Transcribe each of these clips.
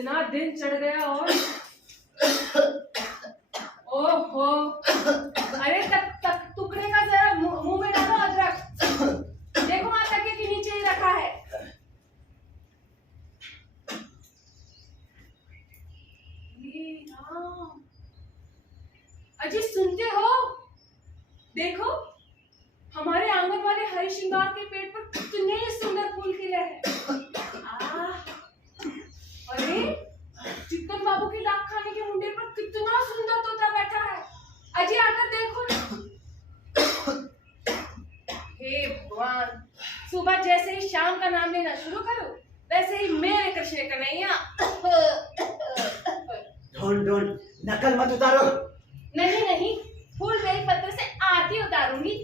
इतना दिन चढ़ गया और ओहो, अरे तक टुकड़े का जरा मुंह में डालो अदरक। देखो वहां तकिए के नीचे ही रखा है। अजी सुनते हो? देखो हमारे आंगन वाले हरे श्रृंगार के पेड़ पर कितने सुंदर फूल खिले हैं। अरे चिकन बाबू की डाक खाने के मुंडे पर कितना सुंदर तोता बैठा है। अजी आकर देखो ना। हे भगवान, सुबह जैसे ही शाम का नाम लेना शुरू करो वैसे ही मेरे कृष्ण कन्हैया। ढूंढ नकल मत उतारो। नहीं नहीं, फूल बेल पत्र से आरती उतारूंगी।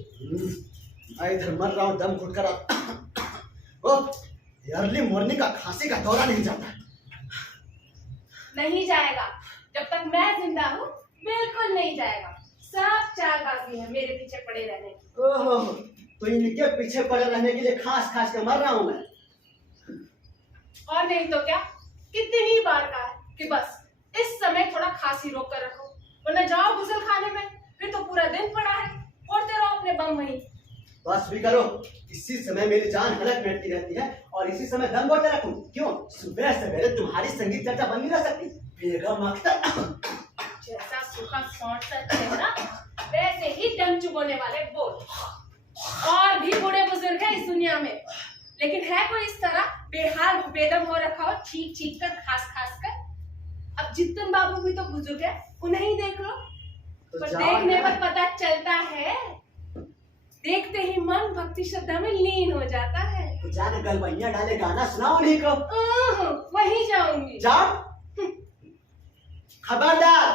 मैं इधर मर रहा हूँ दम घुट कर। अर्ली मॉर्निंग का खांसी का दौरा नहीं जाता। नहीं जाएगा, जब तक मैं जिंदा हूँ बिल्कुल नहीं जाएगा। सब चालबाजी है मेरे पीछे पड़े रहने की। ओहो, तो इनके पीछे पड़े रहने के लिए खास खास के मर रहा हूँ मैं। और नहीं तो क्या, कितनी ही बार कहा है कि बस इस समय थोड़ा खांसी रोक कर रखो, वरना जाओ गुसल खाने में, फिर तो पूरा दिन पड़ा है। फोड़ते रहो अपने बम वहीं। बस भी करो, इसी समय मेरी जान हलक बैठती रहती है और इसी समय दम घोटते रखूं। क्यों? सुबह सवेरे तुम्हारी संगीत चर्चा बन नहीं रह सकती। बेगम अख्तर जैसा सूखा सौंठ सा चेहरा वैसे ही दम चुभोने वाले बोल। और भी बूढ़े बुजुर्ग हैं इस दुनिया में, लेकिन है कोई इस तरह बेहाल बेदम हो रखा हो, चीख चीख कर खास खास कर। अब जितन बाबू भी तो बुजुर्ग है, उन्हें ही देख लो। तो पर देखने पर पता चलता है, देखते ही मन भक्ति श्रद्धा में लीन हो जाता है। तो जाने गलबैया डाले गाना सुनाओ नहीं को। वहीं जाऊंगी। जाओ। खबरदार,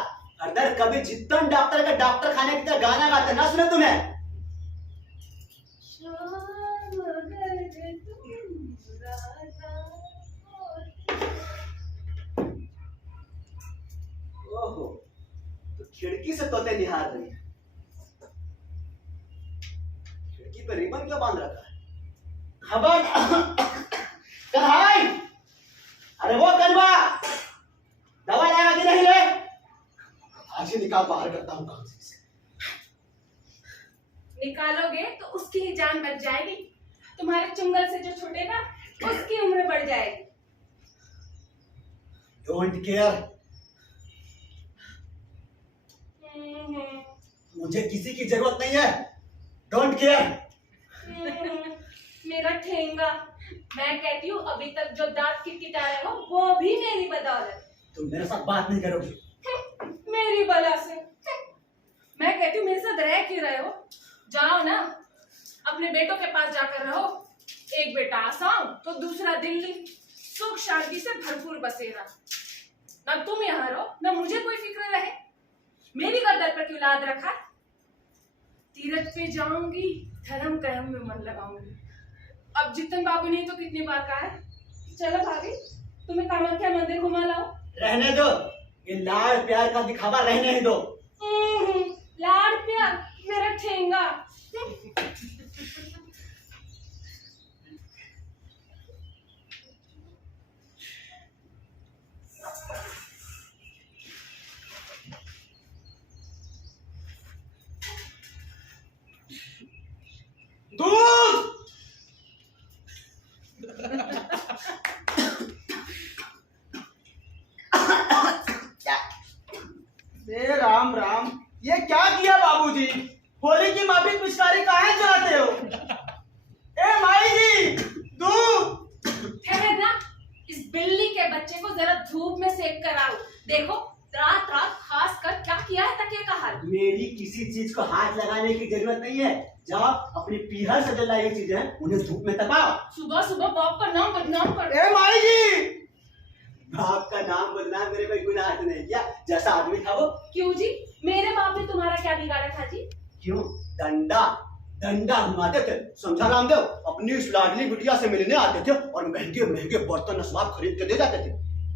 अगर कभी जितन डॉक्टर का डॉक्टर खाने की तरह गाना गाते ना सुने तुम्हें। ओहो, तो खिड़की से तोते निहार रही है। खिड़की पर रिबन क्यों बांध रखा है? खबर कन्हाई, अरे वो कनवा दवा लगा के नहीं ले। आज ही निकाल बाहर करता हूँ काम से। निकालोगे तो उसकी ही जान बच जाएगी, तुम्हारे चुंगल से जो छूटेगा उसकी उम्र बढ़ जाएगी। डोंट केयर, मुझे किसी की जरूरत नहीं है। Don't care. मेरा ठेंगा, मैं कहती हूँ अभी तक जो दांत किटकिटाए हो वो भी मेरी बदौलत। तुम मेरे साथ बात नहीं करोगी। मेरी बला से। मैं कहती हूँ मेरे साथ रह क्यों रहे हो? जाओ ना, अपने बेटों के पास जाकर रहो। एक बेटा आसाम तो दूसरा दिल्ली, सुख शांति से भरपूर बसेरा। ना तुम यहाँ रहो ना मुझे कोई फिक्र रहे। मेरी गर्दन पर क्यों लाद रखा? तीरथ पे जाऊंगी, धर्म कर्म में मन लगाऊंगी। अब जितन बाबू ने तो कितनी बार कहा है, चलो भाभी तुम्हें कामाख्या मंदिर घुमा लाओ। रहने दो, ये लाड़ प्यार का दिखावा रहने ही दो। लाड़ प्यार, मेरा ठेंगा। दूध मेरी किसी चीज को हाथ लगाने की जरूरत नहीं है। जाओ अपनी पीहर से जो लाई हुई चीजें हैं उन्हें धूप में तपाओ। सुबह सुबह बाप का नाम बदनाम कर। ए माई जी, बाप का नाम बदनाम करे कोई गुनाह तो नहीं किया। जैसा आदमी था वो। क्यों जी, मेरे बाप ने तुम्हारा क्या बिगाड़ा था जी? क्यों? डंडा डंडा घुमाते थे, समझा रामदेव? अपनी इस लाडली बिटिया से मिलने आते थे और महंगे महंगे बर्तन असबाब खरीद के दे जाते थे।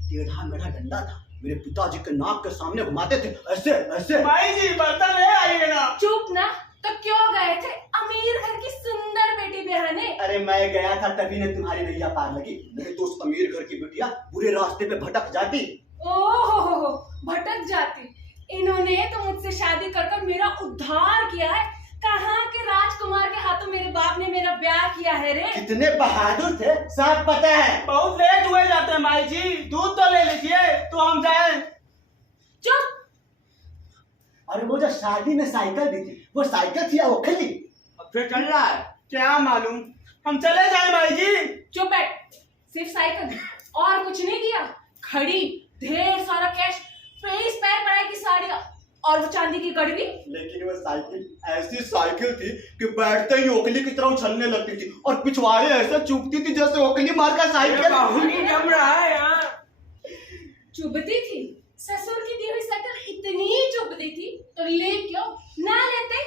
टेढ़ा मेढ़ा डंडा था, मेरे पिताजी के नाक के सामने घुमाते थे, ऐसे ऐसे। भाई जी बर्तन ले आइए ना। चुप ना, तो क्यों गए थे अमीर घर की सुंदर बेटी ब्याहने? अरे मैं गया था तभी ने तुम्हारी नैया पार लगी, नहीं तो उस अमीर घर की बिटिया बुरे रास्ते पे भटक जाती। ओहो, भटक जाती। इन्होंने तो मुझसे शादी कर कर मेरा उद्धार किया है। कहाँ के राजकुमार के हाथों मेरे बाप ने मेरा ब्याह किया है रे। कितने बहादुर थे, सब पता है। बहुत लेट हुए जाते हैं माई जी, दूध तो ले लीजिए तो हम जाएं। चुप। अरे वो जो शादी में साइकिल दी थी, वो साइकिल थी या वो खली? अब फिर चल रहा है क्या मालूम, हम चले जाएं माई जी। चुप बैठ, सिर्फ साइकिल और कुछ नहीं दिया? खड़ी, ढेर सारा कैश, फेस पैर पड़ाई की साड़ियाँ और वो चांदी की गड़वी। लेकिन वो साइकिल ऐसी साइकिल थी कि बैठते ही ओखली की तरह उछलने लगती थी और पिछवाड़े ऐसे चुभती थी जैसे ओखली मार का साइकिल। बाहुली जम रहा है यहाँ। चुभती थी? ससुर की दी हुई साइकिल इतनी चुभती थी तो ले क्यों ना लेते?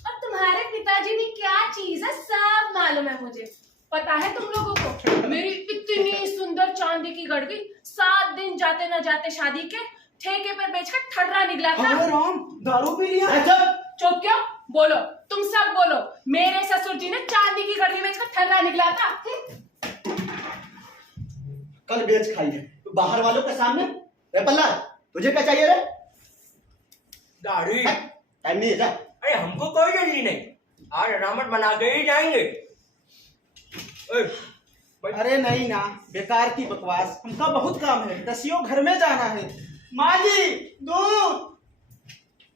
और तुम्हारे पिताजी भी क्या चीज है सब मालूम है मुझे। पता है तुम लोगों को, मेरी इतनी सुंदर चांदी की गड़वी 7 दिन जाते न जाते शादी के ठेके पर बेचकर ठर्रा निकला था। अरे राम, दारू पी लिया। चुप। क्यों? बोलो, तुम सब बोलो। मेरे ससुर जी ने चांदी की गड़वी बेचकर ठर्रा निकला था। कल बेच खाई है बाहर वालों के सामने। रे पल्ला, तुझे क्या चाहिए रे? दाढ़ी। टाइम नहीं है जा। अरे हमको कोई जल्दी नहीं, आज रामट बना के ही जाएंगे। अरे नहीं ना, बेकार की बकवास। हमका बहुत काम है, दसियों घर में जाना है। माँ जी दूध।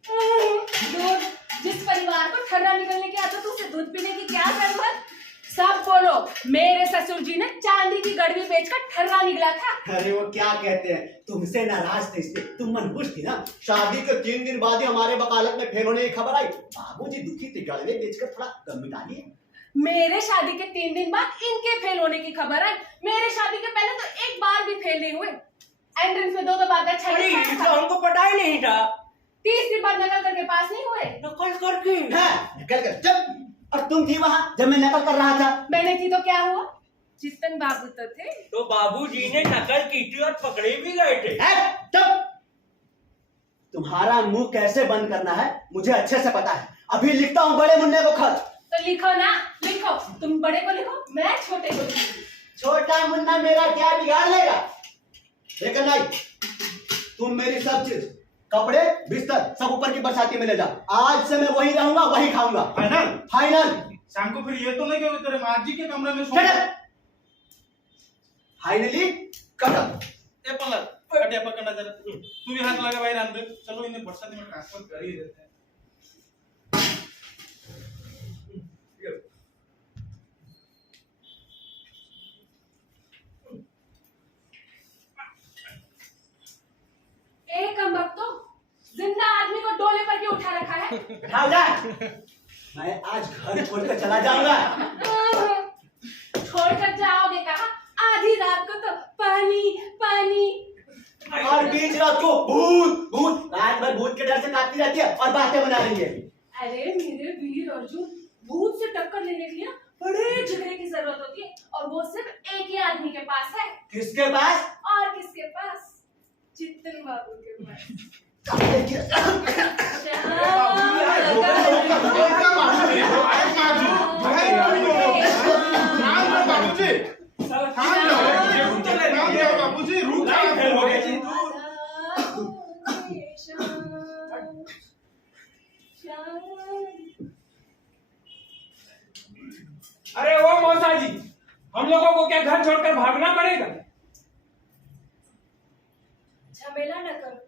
दूध? जिस परिवार को ठर्रा निकलने की आदत, उसे दूध पीने की क्या जरूरत? सब बोलो, मेरे ससुर जी ने चांदी की गड़वी बेचकर ठर्रा निकला था। अरे वो क्या कहते हैं, तुमसे नाराज थे इसलिए, तुम मनहूस थी ना। शादी के 3 दिन बाद ही हमारे वकालत में फेल होने की खबर आई। बाबूजी दुखी थे, गड़वे बेचकर थोड़ा कम मिटा लिए। मेरे शादी के 3 दिन बाद इनके फेल होने की खबर आई। मेरे शादी के पहले तो एक बार भी फेल नहीं हुए। एंट्रेंस में 2 बार अच्छा तो हमको पता ही नहीं था। 30 बार नकल करके पास नहीं हुए। नकल करके? हाँ, निकल कर चुप। और तुम थी वहां जब मैं नकल कर रहा था। मैंने थी तो क्या हुआ? चित्तन बाबू तो थे। तो बाबूजी ने नकल की थी और पकड़े भी गए थे। चुप। तुम्हारा मुंह कैसे बंद करना है मुझे अच्छे से पता है। अभी लिखता हूँ बड़े मुन्ने को खत। तो लिखो ना, लिखो। तुम बड़े को लिखो, मैं छोटे को लिखूंगी। छोटा मुन्ना मेरा क्या बिगाड़ लेगा? लेकिन नहीं, तुम मेरी सब चीज, कपड़े बिस्तर सब ऊपर की बरसाती में ले जा। आज से मैं वही रहूंगा, वही खाऊंगा। फाइनल? फाइनल। शाम को फिर ये तो नहीं कि तेरे माँ जी के कमरे में सो। Finally cut up. ए पलक, कटिया पकड़ना जरा। तू भी हाथ लगा भाई रामदेव। चलो इन्हें बरसाती में ट्रांसफर कर ही देते हैं। एक कमबख्त तो जिंदा आदमी को डोले पर क्यों उठा रखा है? उठाओ जा। मैं आज घर छोड़कर चला जाऊंगा। छोड़कर जाओगे कहाँ? आधी रात को तो पानी पानी। और बीच रात को भूत भूत, रात भर भूत के डर से काटती रहती है और बातें बना रही है। अरे मेरे वीर अर्जुन, भूत से टक्कर लेने के लिए बड़े जिगरे की जरूरत होती है और वो सिर्फ एक ही आदमी के पास है। किसके पास? और किसके पास? चित्तन बाबू के पास। बाबूजी रुक जाओ। अरे वो मौसा जी, हम लोगों को क्या घर छोड़कर भागना पड़ेगा? झमेला न करो,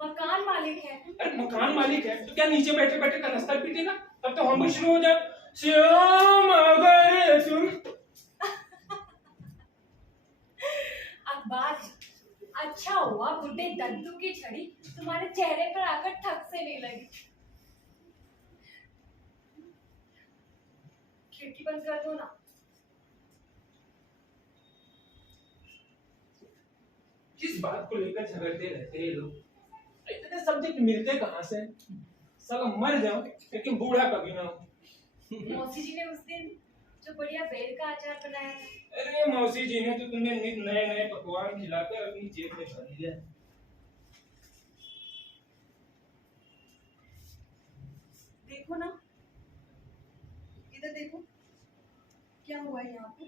मकान मालिक है। अरे मकान मालिक है तो क्या नीचे बैठे बैठे कनस्तर पीटेगा? तब तो हम भी शुरू हो जाए। श्याम अगर सुन। अब बात अच्छा हुआ बुड्ढे दद्दू की छड़ी तुम्हारे चेहरे पर आकर ठक से नहीं लगी। खिड़की बंद कर दो ना। किस बात को लेकर झगड़ते रहते हैं ये लोग? इतने सब्जेक्ट मिलते कहाँ से? साला मर जाओ लेकिन बूढ़ा कभी ना हो। मौसी जी ने उस दिन जो बढ़िया बेर का अचार बनाया था। अरे मौसी जी ने तो तुम्हें नित नए नए पकवान खिलाकर अपनी जेब में भर लिया। देखो ना, इधर देखो क्या हुआ है यहाँ पे।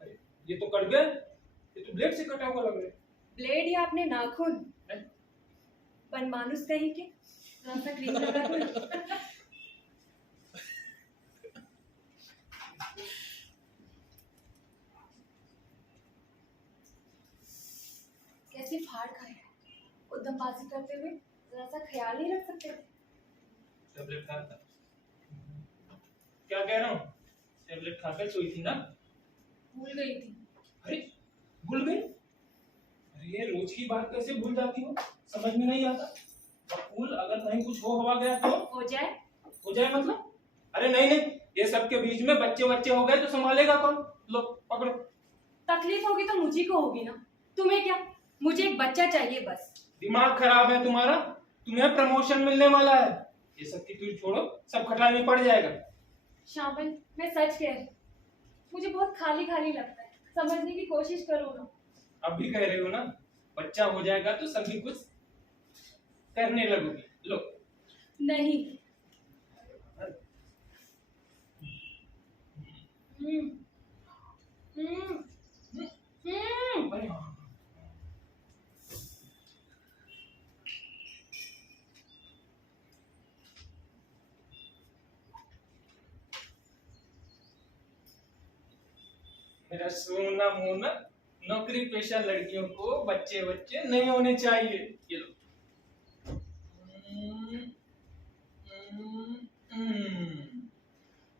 अरे ये तो कट गया, ये तो ब्लेड से कटा हुआ लग रहा है। ब्लेड या आपने नाखून? हैं? बनमानुस कहीं के, थोड़ा सा क्रीम लगा दो ना। कैसी फाड़ खाया है, उद्दमबाजी करते हुए जरा सा ख्याल नहीं रख सकते थे? टैबलेट खाता क्या कह रहा हूँ? टैबलेट खाकर सोई थी ना? भूल गई थी। अरे भूल गई? अरे ये रोज की बात कैसे भूल जाती हो? समझ में नहीं आता। भूल अगर कहीं कुछ हो हवा गया तो हो जाए? हो जाए मतलब? अरे नहीं नहीं, ये सब के बीच में बच्चे बच्चे हो गए तो संभालेगा कौन? लो पकड़ो। तकलीफ होगी तो मुझी को होगी ना, तुम्हें क्या? मुझे एक बच्चा चाहिए बस। दिमाग खराब है तुम्हारा? तुम्हें प्रमोशन मिलने वाला है। ये सब की तुम छोड़ो, सब खटाने पड़ जाएगा। शामिल, मैं सच कह रही हूँ, मुझे बहुत खाली खाली लगता है। समझने की कोशिश करो ना। अब भी कह रहे हो ना, बच्चा हो जाएगा तो सभी कुछ करने लगोगी। लो। नहीं। हम्म हम्म अरे हाँ। मेरा सोना मोना, नौकरी पेशा लड़कियों को बच्चे बच्चे नहीं होने चाहिए। ये लो।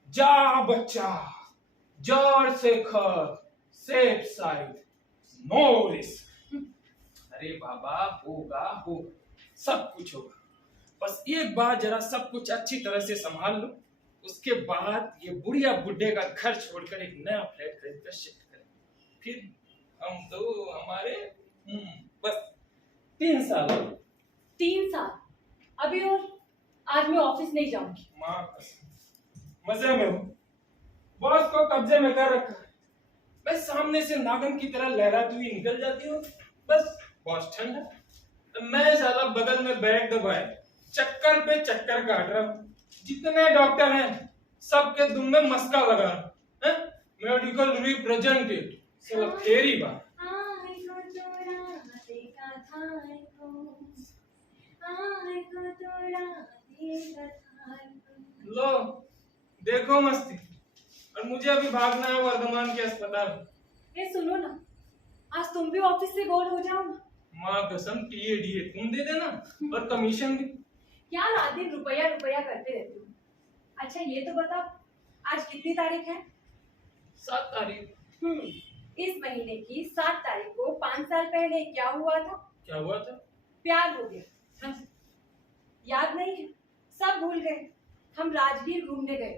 जा बच्चा, जार से खत, सेफ साइड, नो रिस्क। अरे बाबा होगा होगा, सब कुछ होगा। बस एक बार जरा सब कुछ अच्छी तरह से संभाल लो, उसके बाद ये बुढ़िया बुड्ढे का घर छोड़कर एक नया फ्लैट खरीद कर शिफ्ट करें। फिर हम तो हमारे बस 3 साल। 3 साल? अभी और आज मैं ऑफिस नहीं जाऊंगी। माँ कसम, मजे में हूँ। बॉस को कब्जे में कर रखा है। बस सामने से नागन की तरह लहराती हुई निकल जाती हूँ। बस बॉस ठंडा, मैं साला बगल में बैग दबाए चक्कर पे चक्कर काट रहा हूँ। जितने डॉक्टर हैं सबके दुम में मस्का लगा रहा हूँ। मेडिकल रिप्रेजेंटेटिव साला फेरी बात। लो देखो मस्ती, और मुझे अभी भागना है वर्धमान के अस्पताल। ए सुनो ना, आज तुम भी ऑफिस से गोल हो जाओ ना। माँ कसम, टीए तुम दे देना और कमीशन भी। क्या रात दिन रुपया रुपया करते रहते हो। अच्छा ये तो बताओ, आज कितनी तारीख है? 7 तारीख। इस महीने की 7 तारीख को 5 साल पहले क्या हुआ था? क्या हुआ था? प्यार हो गया। हाँ। याद नहीं है? सब भूल गए। हम राजगीर घूमने गए।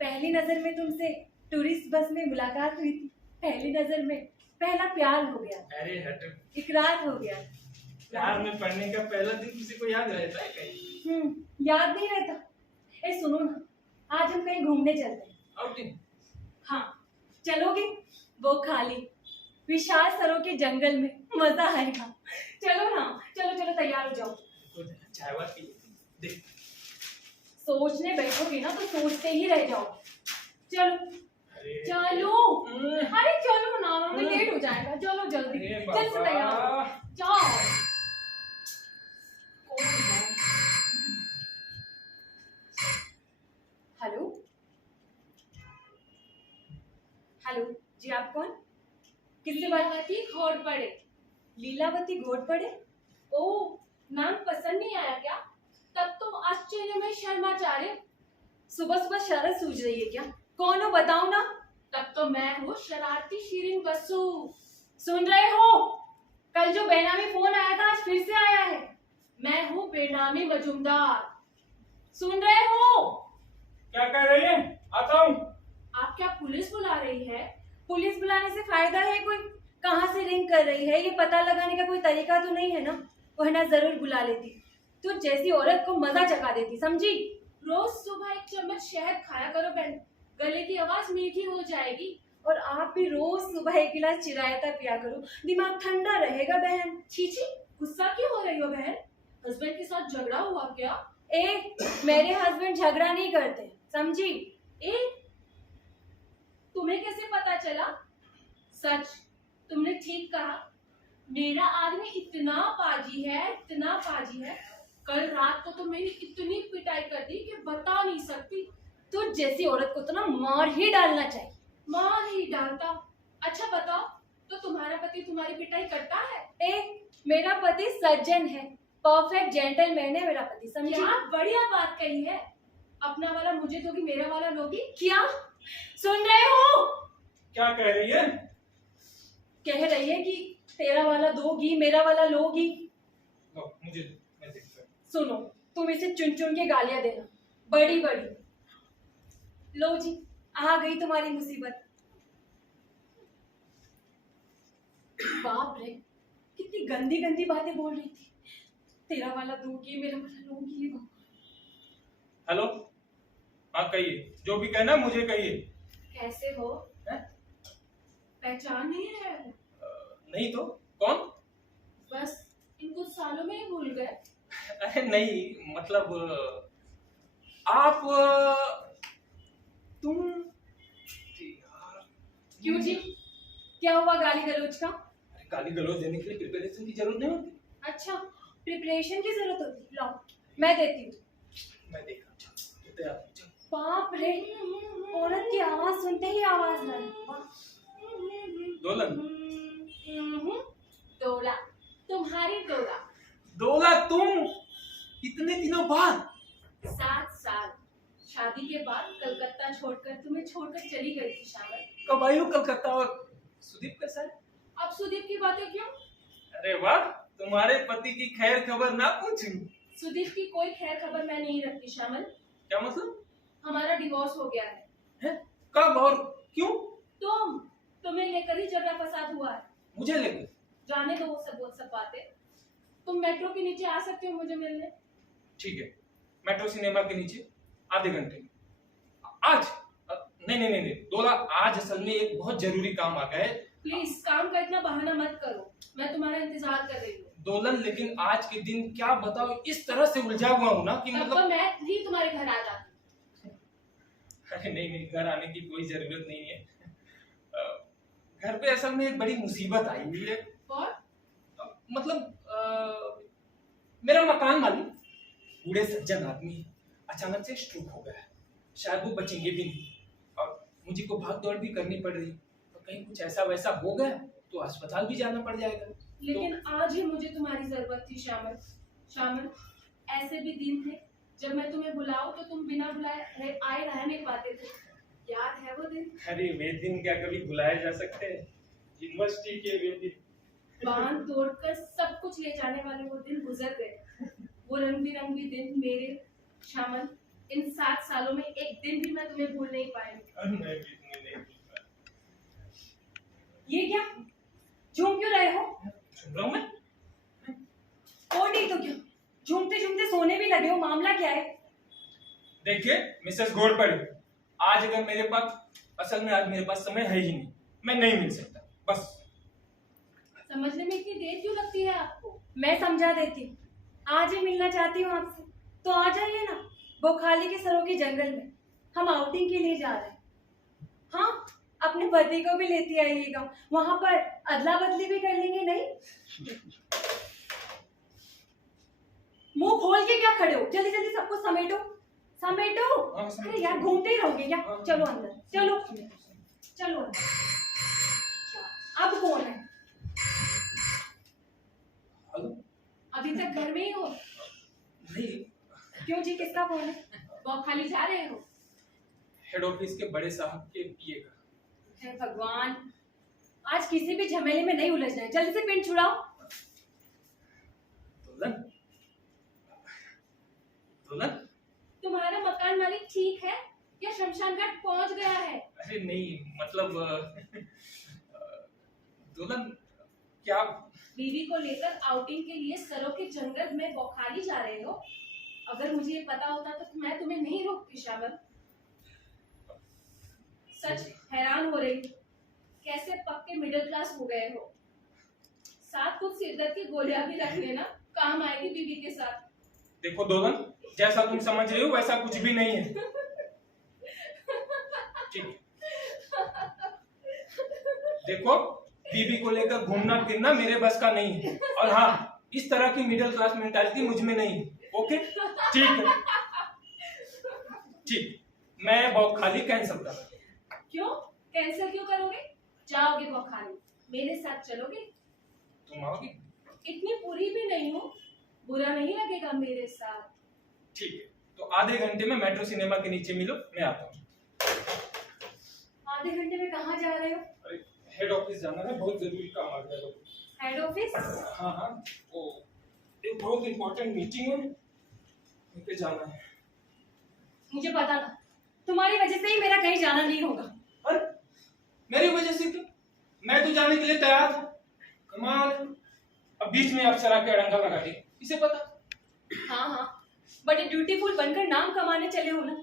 पहली नजर में तुमसे टूरिस्ट बस में मुलाकात हुई थी। पहली नजर में पहला प्यार हो गया। अरे हट, इकरार हो गया। प्यार में पढ़ने का पहला दिन किसी को याद रहता है कहीं? याद नहीं रहता। ए सुनो ना, आज हम कहीं घूमने चलते हैं। आउटिंग? हाँ चलोगे? वो खाली विशाल सरों के जंगल में मजा आएगा। चलो ना, चलो चलो तैयार हो जाओ। चाय वाय पी देख। सोचने बैठोगे ना तो सोचते ही रह जाओ। चलो चलो, अरे चलो ना, लेट हो जाएगा। चलो जल्दी, जल्दी से तैयार हो जाओ। हेलो हेलो जी, आप कौन? किससे बात? लीलावती घोड़पड़े। लीलावती घोड़पड़े? ओह, नाम पसंद नहीं आया क्या? तब तो आश्चर्य में शर्माचार्य। सुबह सुबह शरत सूझ रही है क्या? कौन हो बताओ ना। तब तो मैं हूँ शरारती शीरीन बसु। सुन रहे हो? कल जो बेनामी फोन आया था आज फिर से आया है। मैं हूँ बेनामी मजुमदार। सुन रहे हो? क्या कह रही है? आता हूँ। आप क्या पुलिस बुला रही है? पुलिस बुलाने से फायदा है कोई? कहाँ से रिंग कर रही है ये पता लगाने का कोई तरीका तो नहीं है ना? वरना जरूर बुला लेती। तू जैसी औरत को मजा चखा देती, समझी? रोज सुबह एक चम्मच शहद खाया करो बहन, गले की आवाज मीठी हो जाएगी। और आप भी रोज सुबह एक गिलास चिरायता पिया करो, दिमाग ठंडा रहेगा बहन। छीछी, गुस्सा क्यों हो रही हो बहन? हस्बैंड के साथ झगड़ा हुआ क्या? मेरे हस्बैंड झगड़ा नहीं करते, समझी? तुम्हें कैसे पता चला? सच, तुमने ठीक कहा। मेरा आदमी इतना पाजी है, इतना पाजी है। कल रात को तो मेरी इतनी पिटाई कर दी कि बता नहीं सकती। तू जैसी औरत को तो ना मार ही डालना चाहिए। मार ही डालता। अच्छा बताओ, तो तुम्हारा पति तुम्हारी पिटाई करता है? मेरा पति सज्जन है, परफेक्ट जेंटलमैन है मेरा पति, समझी? क्या बढ़िया बात कही है। अपना वाला मुझे दोगी, मेरा वाला लोगी? क्या सुन रहे हो? क्या कह रही है? कह रही है कि तेरा वाला दोगी, मेरा वाला लोगी। लो, मुझे मैं देखता हूँ। सुनो, तुम इसे चुन चुन के गालियां देना, बड़ी बड़ी। लो जी, आ गई तुम्हारी मुसीबत। बाप रे, कितनी गंदी गंदी बातें बोल रही थी। तेरा वाला दोगी, मेरा वाला लोगी। हेलो, हाँ कहिए, जो भी कहना मुझे कहिए। कैसे हो? हैं? पहचान नहीं है? नहीं तो कौन? बस इन कुछ सालों में ही भूल गए। अरे नहीं, मतलब आप तुम यार। क्यों जी, क्या हुआ गाली गलौज का? अरे गाली गलौज देने के लिए प्रिपरेशन की जरूरत नहीं होती। अच्छा, प्रिपरेशन की जरूरत होती। लो, मैं देती हूँ। मैं देखा, चल, तैयार हो, चल। बाप रे, औरत की आवाज सुनते ही आवाज ना। दोलन, डोला, तुम्हारी डोला। दोला तुम इतने दिनों बाद? 7 साल शादी के बाद कलकत्ता छोड़कर, तुम्हें छोड़कर चली गई थी शामल। कब आई हो कलकत्ता? और सुदीप कैसा है? अब सुदीप की बातें क्यों? अरे वाह, तुम्हारे पति की खैर खबर ना पूछूं। सुदीप की कोई खैर खबर मैं नहीं रखती शामल। क्या मतलब? हमारा डिवोर्स हो गया है। कब और क्यों? तुम्हें लेकर ही झगड़ा फसाद हुआ है। मुझे लेकर? जाने दो वो सब बातें। तुम मेट्रो के नीचे आ सकते हो मुझे मिलने। ठीक है, मेट्रो सिनेमा के नीचे आधे घंटे में। आज नहीं नहीं नहीं नहीं दोला, आज असल में एक बहुत जरूरी काम आ गया है। प्लीज काम का इतना बहाना मत करो, मैं तुम्हारा इंतजार कर रही हूँ। दोलन, लेकिन आज के दिन क्या बताओ, इस तरह से उलझा हुआ हूँ ना कि तब मतलब। तो मैं ही तुम्हारे घर आ जाती। अरे नहीं नहीं, घर आने की कोई जरूरत नहीं है। घर पे असल में एक बड़ी मुसीबत आई हुई है। और मतलब मेरा मकान मालिक बूढ़े सज्जन आदमी है, अचानक से स्ट्रोक हो गया है। शायद वो बचेंगे भी नहीं और मुझे को भाग दौड़ भी करनी पड़ रही। तो कहीं कुछ ऐसा वैसा हो गया तो अस्पताल भी जाना पड़ जाएगा। लेकिन आज ही मुझे तुम्हारी जरूरत थी शामल। शामल, ऐसे भी दिन थे जब मैं तुम्हें बुलाऊं तो तुम बिना बुलाए आए रह नहीं पाते थे। याद है वो दिन? अरे वे दिन क्या कभी भुलाए जा सकते हैं? यूनिवर्सिटी के वे दिन, बांध तोड़कर सब कुछ ले जाने वाले वो दिन गुजर गए। वो रंग बिरंगी दिन मेरे शामल, इन 7 सालों में एक दिन भी मैं तुम्हें भूल नहीं पाई। मैं भी तुम्हें नहीं भूल पाया। ये क्या झूम क्यों रहे हो? सुन रहा हूँ मैं। और नहीं तो क्या, झूमते झूमते सोने भी लगे हो, मामला क्या है? देखिए मिसेस घोड़पड़ी, आज अगर मेरे पास, असल में आज मेरे पास समय है ही नहीं, मैं नहीं मिल सकता। बस समझने में इतनी देर क्यों लगती है आपको? मैं समझा देती हूँ। आज ही मिलना चाहती हूँ आपसे तो आ जाइए ना, बोखाली के सरों के जंगल में हम आउटिंग के लिए जा रहे हैं। हाँ, अपने पति को भी लेती आइएगा, वहां पर अदला बदली भी कर लेंगे। नहीं, मुंह खोल के क्या खड़े हो? जल्दी जल्दी सब कुछ समेटो समेटो। हाँ, समेटो। अरे यार, घूमते ही रहोगे क्या? हाँ। चलो अंदर, चलो चलो अंदर। अब कौन है? हेलो? अभी तक घर में ही हो? नहीं, क्यों जी, किसका फोन है? बौखाली जा रहे हो? हेड ऑफिस के बड़े साहब के पीए का। हे भगवान, आज किसी भी झमेले में नहीं उलझना है, जल्दी से पिन छुड़ाओ। दोलन, दोलन, तुम्हारा मकान मालिक ठीक है या शमशान घाट पहुंच गया है? अरे नहीं मतलब दुल्हन क्या बीवी को लेकर आउटिंग के लिए सरों के जंगल में बौखाली जा रहे हो। अगर मुझे ये पता होता तो मैं तुम्हें नहीं रोकती श्यामल। सच हैरान हो रही हूँ, कैसे पक्के मिडिल क्लास हो गए हो। साथ कुछ सिरदर्द की गोलियां भी रख लेना, काम आएगी बीवी के साथ। देखो दुल्हन, जैसा तुम समझ रही हो वैसा कुछ भी नहीं है। ठीक। देखो, बीवी को लेकर घूमना फिरना मेरे बस का नहीं है, और हाँ, इस तरह की मिडिल क्लास मेंटालिटी मुझ में नहीं है। ओके, ठीक है, ठीक। मैं बौखाली कैंसिल कर रहा हूं। क्यों कैंसिल क्यों करोगे? जाओगे बौखाली, मेरे साथ चलोगे? तुम आओगी? इतनी बुरी भी नहीं हो, बुरा नहीं लगेगा मेरे साथ। ठीक है, तो आधे घंटे में मेट्रो सिनेमा के नीचे मिलो, मैं आता हूँ। आधे घंटे में कहाँ जा रहे हो? अरे हेड ऑफिस जाना है, बहुत जरूरी काम आ गया। Head office? हाँ हाँ, वो एक बहुत इम्पोर्टेंट मीटिंग है, उस पे जाना है। मुझे पता था तुम्हारी वजह से ही मेरा कहीं जाना नहीं होगा। अरे मेरी वजह से क्यों? मैं तो जाने के लिए तैयार था। कमाल है। अब बीच में अप्सरा के अड़ंगा लगा दी, इसे पता? हाँ हाँ, बट ब्यूटीफुल बनकर नाम कमाने चले हो ना।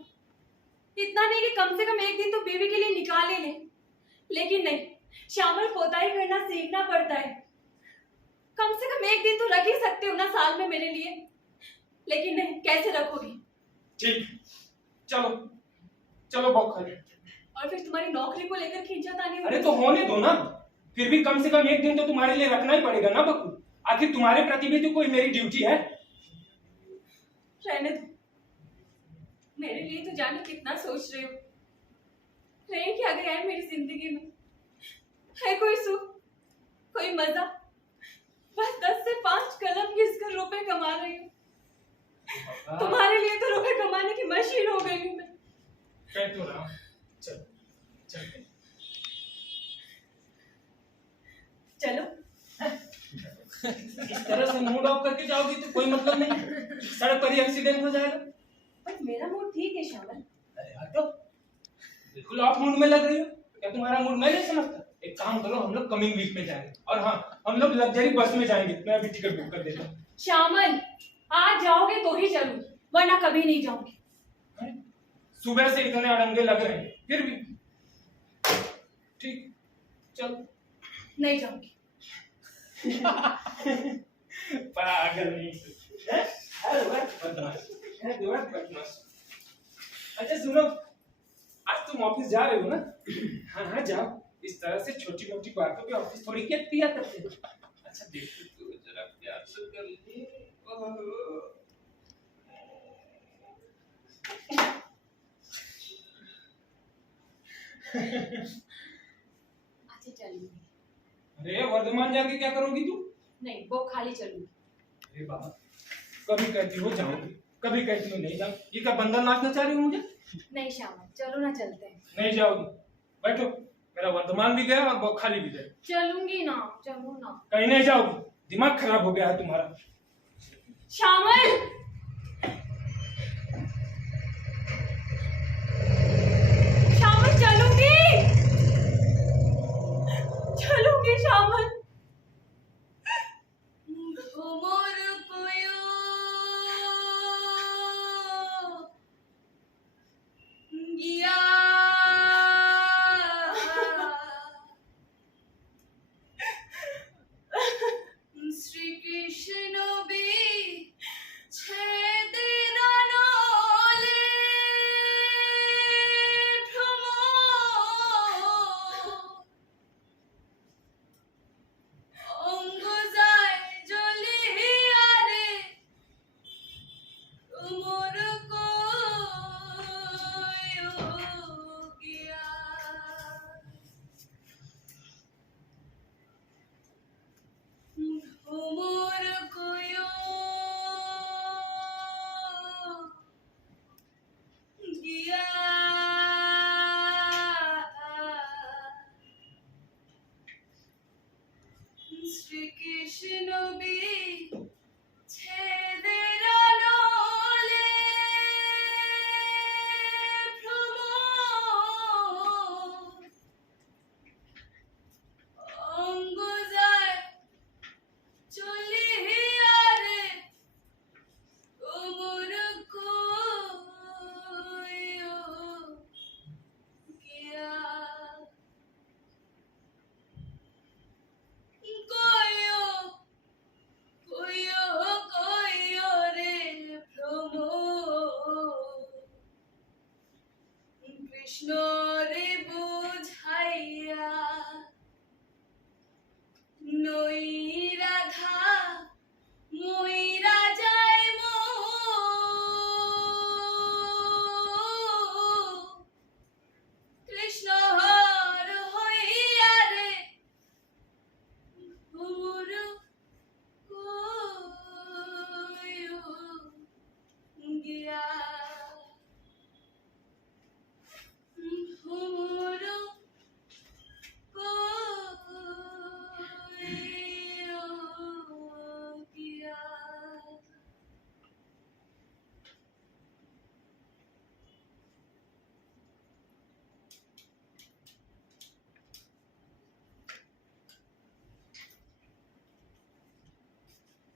इतना नहीं कि कम से कम एक दिन तो बीवी के लिए निकाल ही ले। लेकिन नहीं, श्यामल कोताही करना सीखना पड़ता है। कम से कम एक दिन तो रख ही सकते हो ना साल में मेरे लिए। लेकिन नहीं, कैसे रखोगी? ठीक, चलो चलो बौखाली। और फिर तुम्हारी नौकरी को लेकर खींचातानी हो। अरे तो होने दो ना, फिर भी कम से कम एक दिन तो तुम्हारे लिए रखना ही पड़ेगा ना बक्कू। आखिर तुम्हारे प्रति भी तो कोई मेरी ड्यूटी है। रहने दो, मेरे लिए तो जाने कितना सोच रहे हो। रह क्या गया है मेरी जिंदगी में? है कोई सुख, कोई मजा? बस 10 से 5 कलम घिसकर रुपए कमा रही हूँ। तुम्हारे लिए तो रुपए कमाने की मशीन हो गई हूँ मैं। कह तो रहा हूं। चल चल चलो। इस तरह से मूड ऑफ करके जाओगी तो कोई मतलब नहीं, सड़क पर ही एक्सीडेंट हो जाएगा। बट मेरा मूड ठीक है श्यामल। अरे हाँ, तो बिल्कुल ऑफ मूड में लग रही हो। क्या तुम्हारा मूड मैं नहीं समझता? एक काम करो, हम लोग कमिंग वीक में जाएंगे, और हाँ, हम लोग लग्जरी बस में जाएंगे। मैं अभी टिकट बुक कर देता हूँ। श्यामल, आज जाओगे तो ही चलूं, वरना कभी नहीं जाऊंगी। सुबह से इतने अड़ंगे लग रहे हैं, फिर भी ठीक, चलो। नहीं जाऊंगी। पागल नहीं है? अरे बदमाश, बदमाश। अच्छा सुनो, आज तुम ऑफिस जा रहे हो ना? हाँ हाँ जाओ। इस तरह से छोटी मोटी बातों पे ऑफिस थोड़ी क्या किया करते हैं। अच्छा देखो तो जरा प्यार से कर लीजिए। अच्छा चलूंगी। अरे वर्धमान जाके क्या करोगी तू? नहीं, वो खाली चलूंगी। अरे बाबा, कभी कहती हो जाऊंगी, कभी कहती हो नहीं जाऊंगी। ये क्या बंदर नाचना चाह रही हो मुझे? नहीं श्यामल, चलो ना, चलते हैं। नहीं जाओगी, बैठो। मेरा वर्धमान भी गया और बौखाली भी गया। चलूंगी ना, चलो ना। कहीं नहीं जाओगी, दिमाग खराब हो गया है तुम्हारा। श्यामल, श्यामल चलूंगी, चलूंगी श्यामल। घुमर कोयो गया श्री कृष्ण भी छेद रानोले অঙ্গ যায় জ্বলিয়ারে মোর কয়ো কৃষ্ণ রে বুঝাইয়া নই রাধা মইরা যায় মো কৃষ্ণ হর হইয়া রে ভুর কইও গিয়া ভুর কইও গিয়া।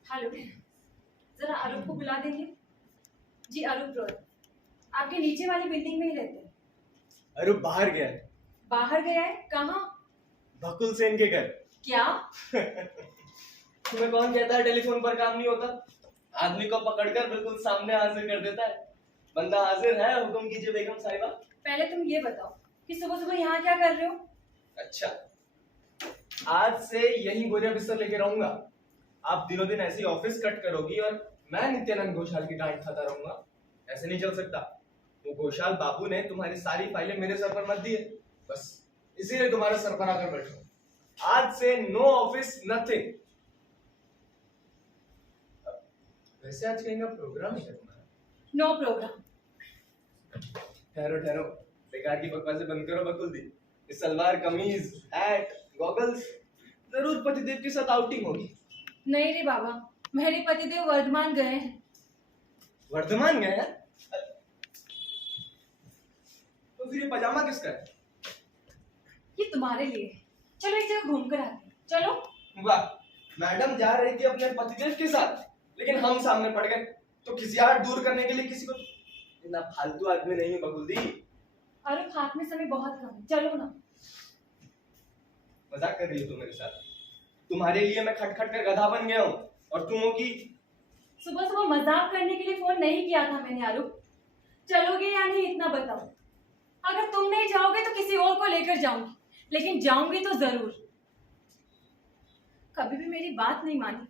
हेलो, जरा आरूप को बुला देंगे। जी आरूप रॉय, आपके नीचे वाली बिल्डिंग में ही रहते हैं। अरे बाहर गया है, बाहर गया है? कहाँ? बकुल सेन के घर। क्या? तुम्हें कौन कहता है टेलीफोन पर काम नहीं होता? आदमी को पकड़कर बिल्कुल सामने हाजिर कर देता है। बंदा हाजिर है, हुक्म कीजिए बेगम साहिबा। पहले तुम ये बताओ कि सुबह सुबह यहाँ क्या कर रहे हो? अच्छा, आज से यही बोरिया बिस्तर लेके रहूंगा। आप दिनों दिन ऐसी ऑफिस कट करोगी और मैं नित्यानंद घोषाल की डांट खाता रहूंगा। ऐसे नहीं चल सकता। वो घोषाल बाबू ने तुम्हारी सारी फाइलें मेरे सर पर मत दी है, बस इसीलिए तुम्हारे सर पर आकर बैठो। आज से नो ऑफिस नथिंग। वैसे आज कहीं का प्रोग्राम है तुम्हारा? No programme. ठहरो ठहरो, बेकार की बकवासें बंद करो बकुल दी। ये सलवार कमीज, हैट, गॉगल्स, जरूर पतिदेव के साथ आउटिंग होगी। नहीं रे बाबा, मेरे पतिदेव वर्धमान गए हैं। वर्धमान गए हैं? तो फिर ये पजामा किसका है? ये तुम्हारे लिए है। चलो एक जगह घूम कर आते हैं। चलो। वाह, मैडम जा रही थी अपने पतिदेव के साथ, लेकिन हम सामने पड़ गए। तो खिसियाहट दूर करने के लिए किसी को इतना फालतू आदमी नहीं है बकुल दी। अरे हाथ में समय बहुत कम है, चलो ना। मजाक कर रही हो तुम मेरे साथ? तुम्हारे लिए मैं खट खट कर गधा बन गया हूँ और तुम हो कि सुबह सुबह मजाक करने के लिए फोन नहीं किया था मैंने आरूप। चलोगे या नहीं इतना बताओ। अगर तुम नहीं जाओगे तो किसी और को लेकर जाऊंगी, लेकिन जाऊंगी तो जरूर। कभी भी मेरी बात नहीं मानी,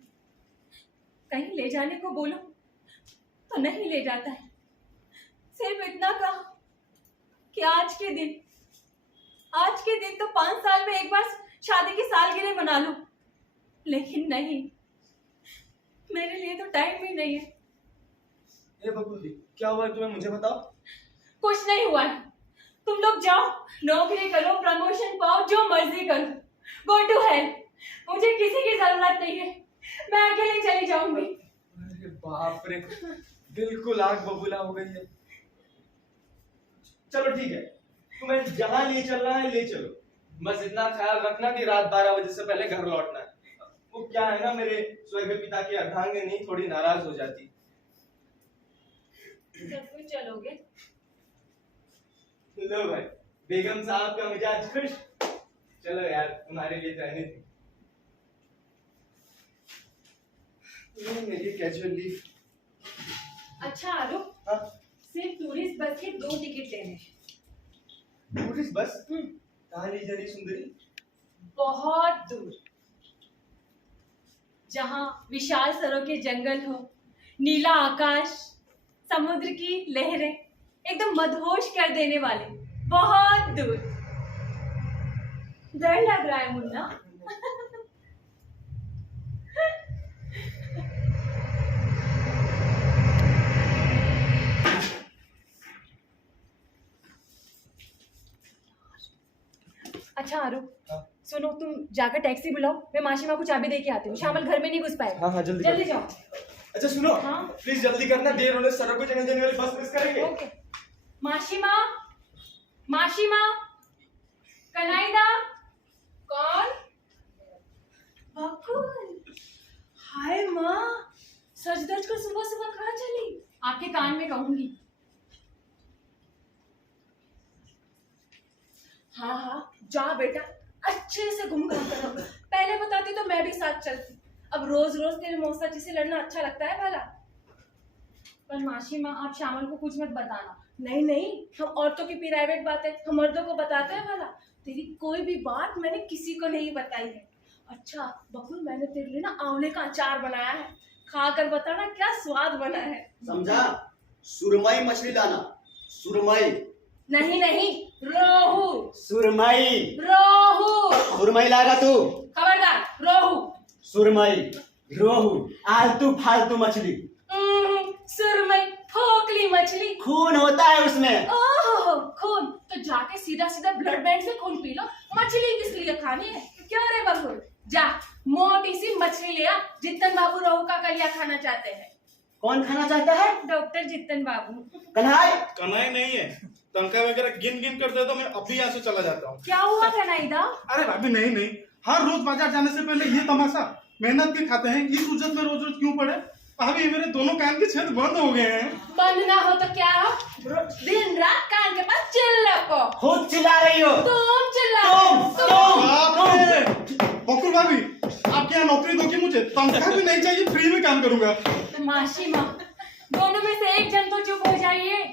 कहीं ले जाने को बोलो तो नहीं ले जाता है। सिर्फ इतना कहा कि आज के दिन तो 5 साल में एक बार शादी की सालगिरह मना लूं, लेकिन नहीं, मेरे लिए तो टाइम ही नहीं है। ये बकुल दी, क्या हुआ है तुम्हें? मुझे बताओ। कुछ नहीं हुआ है। तुम लोग जाओ, नौकरी करो, प्रमोशन पाओ, जो मर्जी करो। Go to hell. मुझे किसी की जरूरत नहीं है, मैं अकेले चली जाऊंगी। अरे बाप रे, बिल्कुल आग बबूला हो गई है। चलो ठीक है, तुम्हें जहां ले चलना है ले चलो, बस इतना ख्याल रखना कि रात 12 बजे से पहले घर लौटना है। वो क्या है ना, मेरे स्वर्गीय पिता की अर्धांगिनी थोड़ी नाराज हो जाती। जब चलोगे? लो भाई, बेगम साहब का मिजाज खुश। चलो यार, तुम्हारे लिए जाने थी। मेरी कैजुअल लीव। अच्छा आरूप, हाँ? सिर्फ टूरिस्ट बस के 2 टिकट लेने हैं। Tourist bus? कहाँ ले जा रही सुंदरी? बहुत दूर, जहाँ विशाल सरों के जंगल हो, नीला आकाश, समुद्र की लहरें एकदम मदहोश कर देने वाले। बहुत दूर। डर लग रहा है मुन्ना? अच्छा आरूप, हाँ? सुनो, तुम जाकर टैक्सी बुलाओ, मैं माशिमा को चाबी दे के आती हूँ। शामल घर में नहीं घुस पाएगा। हाँ हाँ, जल्दी जल्दी करो। जाओ। अच्छा सुनो, हाँ? प्लीज जल्दी करना, देर होने सड़क को जाने वाली बस मिस करेंगे। ओके। माशिमा, माशिमा, कनाइदा। कौन? बकुल। हाय माँ, सच धज कर सुबह सुबह कहाँ चली? आपके कान में कहूंगी। हाँ हाँ, जा बेटा, अच्छे से घूम घाम कर आओ। पहले बताती तो मैं भी साथ चलती। अब रोज रोज तेरे मौसा जी से लड़ना अच्छा लगता है भला? पर मासी माँ आप श्यामल को कुछ मत बताना। नहीं नहीं, हम औरतों की प्राइवेट बातें हम मर्दों को बताते हैं भला? तेरी कोई भी बात मैंने किसी को नहीं बताई है। अच्छा बकुल, मैंने तेरे लिए ना आंवले का अचार बनाया है, खाकर बताना क्या स्वाद बना है। समझा? सुरमई मछली लाना, सुरमई। नहीं नहीं, रोहू। सुरमई। रोहू। सुरमई लाएगा तू? खबरदार, रोहू। सुरमई, रोहू, आलतू फालतू मछली। सुरमई, फोकली मछली। खून होता है उसमें। ओह खून, तो जाके सीधा सीधा ब्लड बैंक से खून पी लो। मछली किस लिए खानी है? क्या रे बकुल, जा मोटी सी मछली ले आ। जितन बाबू रोहू का कलिया खाना चाहते हैं। कौन खाना चाहता है? डॉक्टर जितन बाबू। कन्हाई। कन्हाई नहीं है, तनख्वाह वगैरह गिन गिन कर दे तो मैं अभी यहाँ से चला जाता हूँ। क्या हुआ कनाईदा? अरे भाभी नहीं नहीं, हर रोज बाजार जाने से पहले ये तमाशा, मेहनत के खाते हैं, इस उज्जत में रोज रोज क्यों पड़े? भाभी मेरे दोनों कान के छेद बंद हो गए हैं। बंद ना हो तो क्या हो, दिन रात कान के पास चिल्लाओ। खुद चिल्ला रही हो। तुम चिल्लाओ। बकुल भाभी, आपके यहाँ नौकरी दो कि मुझे? तनख्वाह भी नहीं चाहिए, फ्री में काम करूंगा। तो मासी माँ, दोनों में से एक जन तो चुप हो जाइए।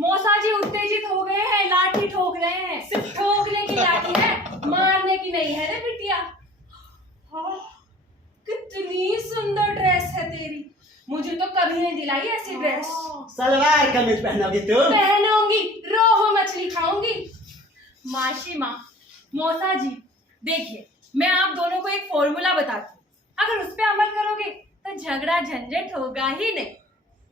मौसा जी उत्तेजित हो गए हैं, लाठी ठोक रहे हैं। सिर्फ ठोकने की लाठी है, मारने की नहीं है रे बिटिया। हाँ, कितनी सुंदर ड्रेस है तेरी, मुझे तो कभी नहीं दिलाई ऐसी ड्रेस। सलवार कमीज पहनोगी तुम? पहनूंगी, रोहू मछली खाऊंगी। मासी माँ, मौसा जी, देखिए मैं आप दोनों को एक फॉर्मूला बताती हूँ, अगर उस पर अमल करोगे तो झगड़ा झंझट होगा ही नहीं।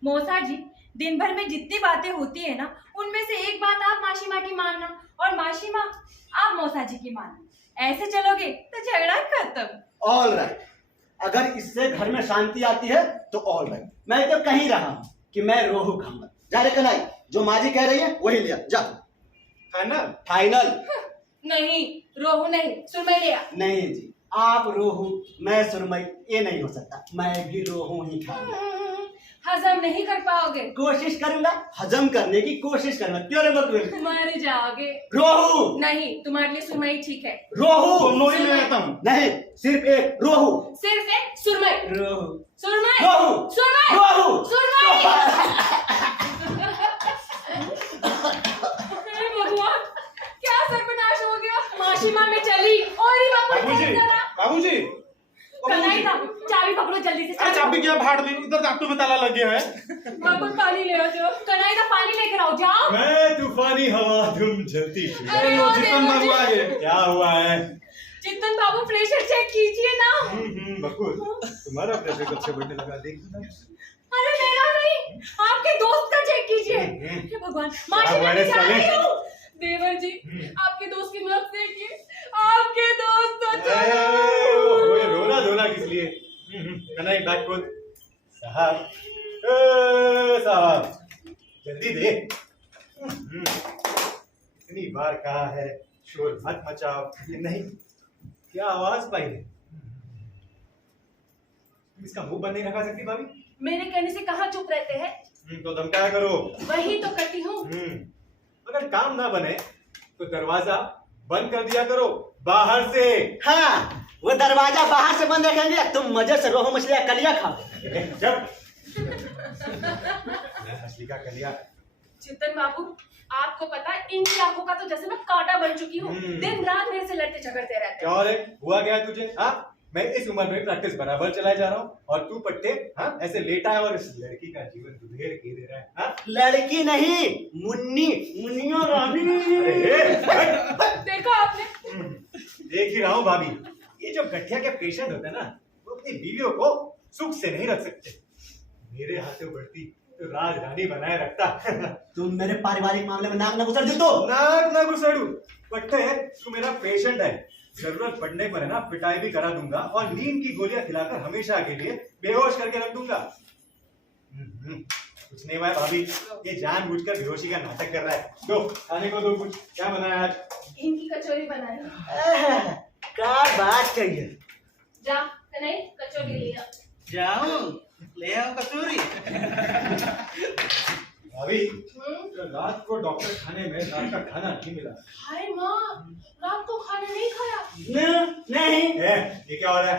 मौसा जी, दिन भर में जितनी बातें होती है ना, उनमें से एक बात आप मासी माँ की मानना और मासी माँ आप मौसा जी की मानना। ऐसे चलोगे तो झगड़ा खत्म। ऑल राइट, अगर इससे घर में शांति आती है तो ऑल राइट। मैं तो कह ही रहा हूँ कि मैं रोहू खाऊंगा। जा रे कन्हाई, जो माँ जी कह रही है वही लिया जा। फाइनल? फाइनल। नहीं, रोहू नहीं, सुरमई ले आ। नहीं जी, आप रोहू मैं सुरमई, ये नहीं हो सकता। मैं भी रोहू ही खाऊंगा। हजम नहीं कर पाओगे। कोशिश करूंगा, हजम करने की कोशिश करूंगा। क्यों रे बकुल? मर जाओगे। रोहू। नहीं, तुम्हारे लिए सुरमई ठीक है। रोहू। दोनों ही ले आता हूँ। नहीं, सिर्फ एक रोहू। सिर्फ एक सुरमई। रोहू। सुरमई। रोहू। सुरमई। रोहू। सुरमई। हे भगवान, क्या सर्वनाश हो गया। मासी माँ में चली और ही बाबूजी, बाबूजी, कन्हाई था, चाबी पकड़ो जल्दी से। अरे चाबी क्या भाड़ में, इधर दांतों में ताला लग गया है। बाबू पानी ले आओ जो। कन्हाई का पानी लेकर आओ, जाओ। मैं तूफानी हवा, तुम चलती हुई। अरे ओ जितन बाबू आ गए। क्या हुआ है? जितन बाबू प्रेशर चेक कीजिए ना। बकुल, तुम्हारा प्रेशर कब से बढ़ने लगा, देख ना। अरे मेरा नहीं, आपके दोस्त का चेक कीजिए। हे भगवान, मासी मैं वायरस जा वाले। रही हूँ। देवर जी, आपके दोस्त की नब्ज देखिए। आपके दोस्त तो ओए, रोना धोना किस लिए? कन्हई बैक खुद। साहब, साहब, जल्दी दे। इतनी बार कहा है शोर मत मचाओ, ये नहीं। क्या आवाज पाई है? इसका मुंह बंद नहीं रखा सकती भाभी? मेरे कहने से कहाँ चुप रहते हैं? तो धमकाया करो। वही तो करती हूँ। अगर काम ना बने तो दरवाजा बंद कर दिया करो बाहर से। हाँ, वो दरवाजा बाहर से बंद रखेंगे, तुम मजे से रोहू मछली का कलिया खाओ। जब मछली का कलिया। चितन बाबू, आपको पता है इनकी आंखों का तो जैसे मैं कांटा बन चुकी हूँ। दिन रात मेरे से लड़ते झगड़ते रहते हैं। क्या और हुआ क्या है तुझे? हाँ, मैं इस उम्र में प्रैक्टिस बराबर चलाए जा रहा हूँ और तू पट्टे हाँ ऐसे लेटा है और इस लड़की का जीवन दुधेर के दे रहा है। हाँ? लड़की नहीं, मुन्नी, मुन्नियों रानी। देखा आपने? देख ही रहा हूँ भाभी, ये जो गठिया के पेशेंट होते हैं ना, वो अपनी बीवियों को सुख से नहीं रख सकते। मेरे हाथों बढ़ती तो राज रानी बनाए रखता। तुम मेरे पारिवारिक मामले में नाक न घुसड़ दी तो। नाक ना घुसड़ू, पट्टे तू मेरा पेशेंट है, जरूरत पड़ने पर है ना पिटाई भी करा दूंगा और नींद की गोलियां खिलाकर हमेशा के लिए बेहोश करके रख दूंगा। कुछ नहीं हुआ है भाभी, ये जानबूझकर बेहोशी का नाटक कर रहा है। दो खाने को दो, कुछ क्या बनाया आज? इनकी कचौरी बनाई। क्या बात कही। जा नहीं, कचौरी ले आ। जाऊं ले आओ कचौरी। भाभी, तो रात को डॉक्टर खाने में रात का खाना नहीं मिला। हाय माँ, रात को खाना नहीं खाया। नहीं। ये क्या हो रहा है?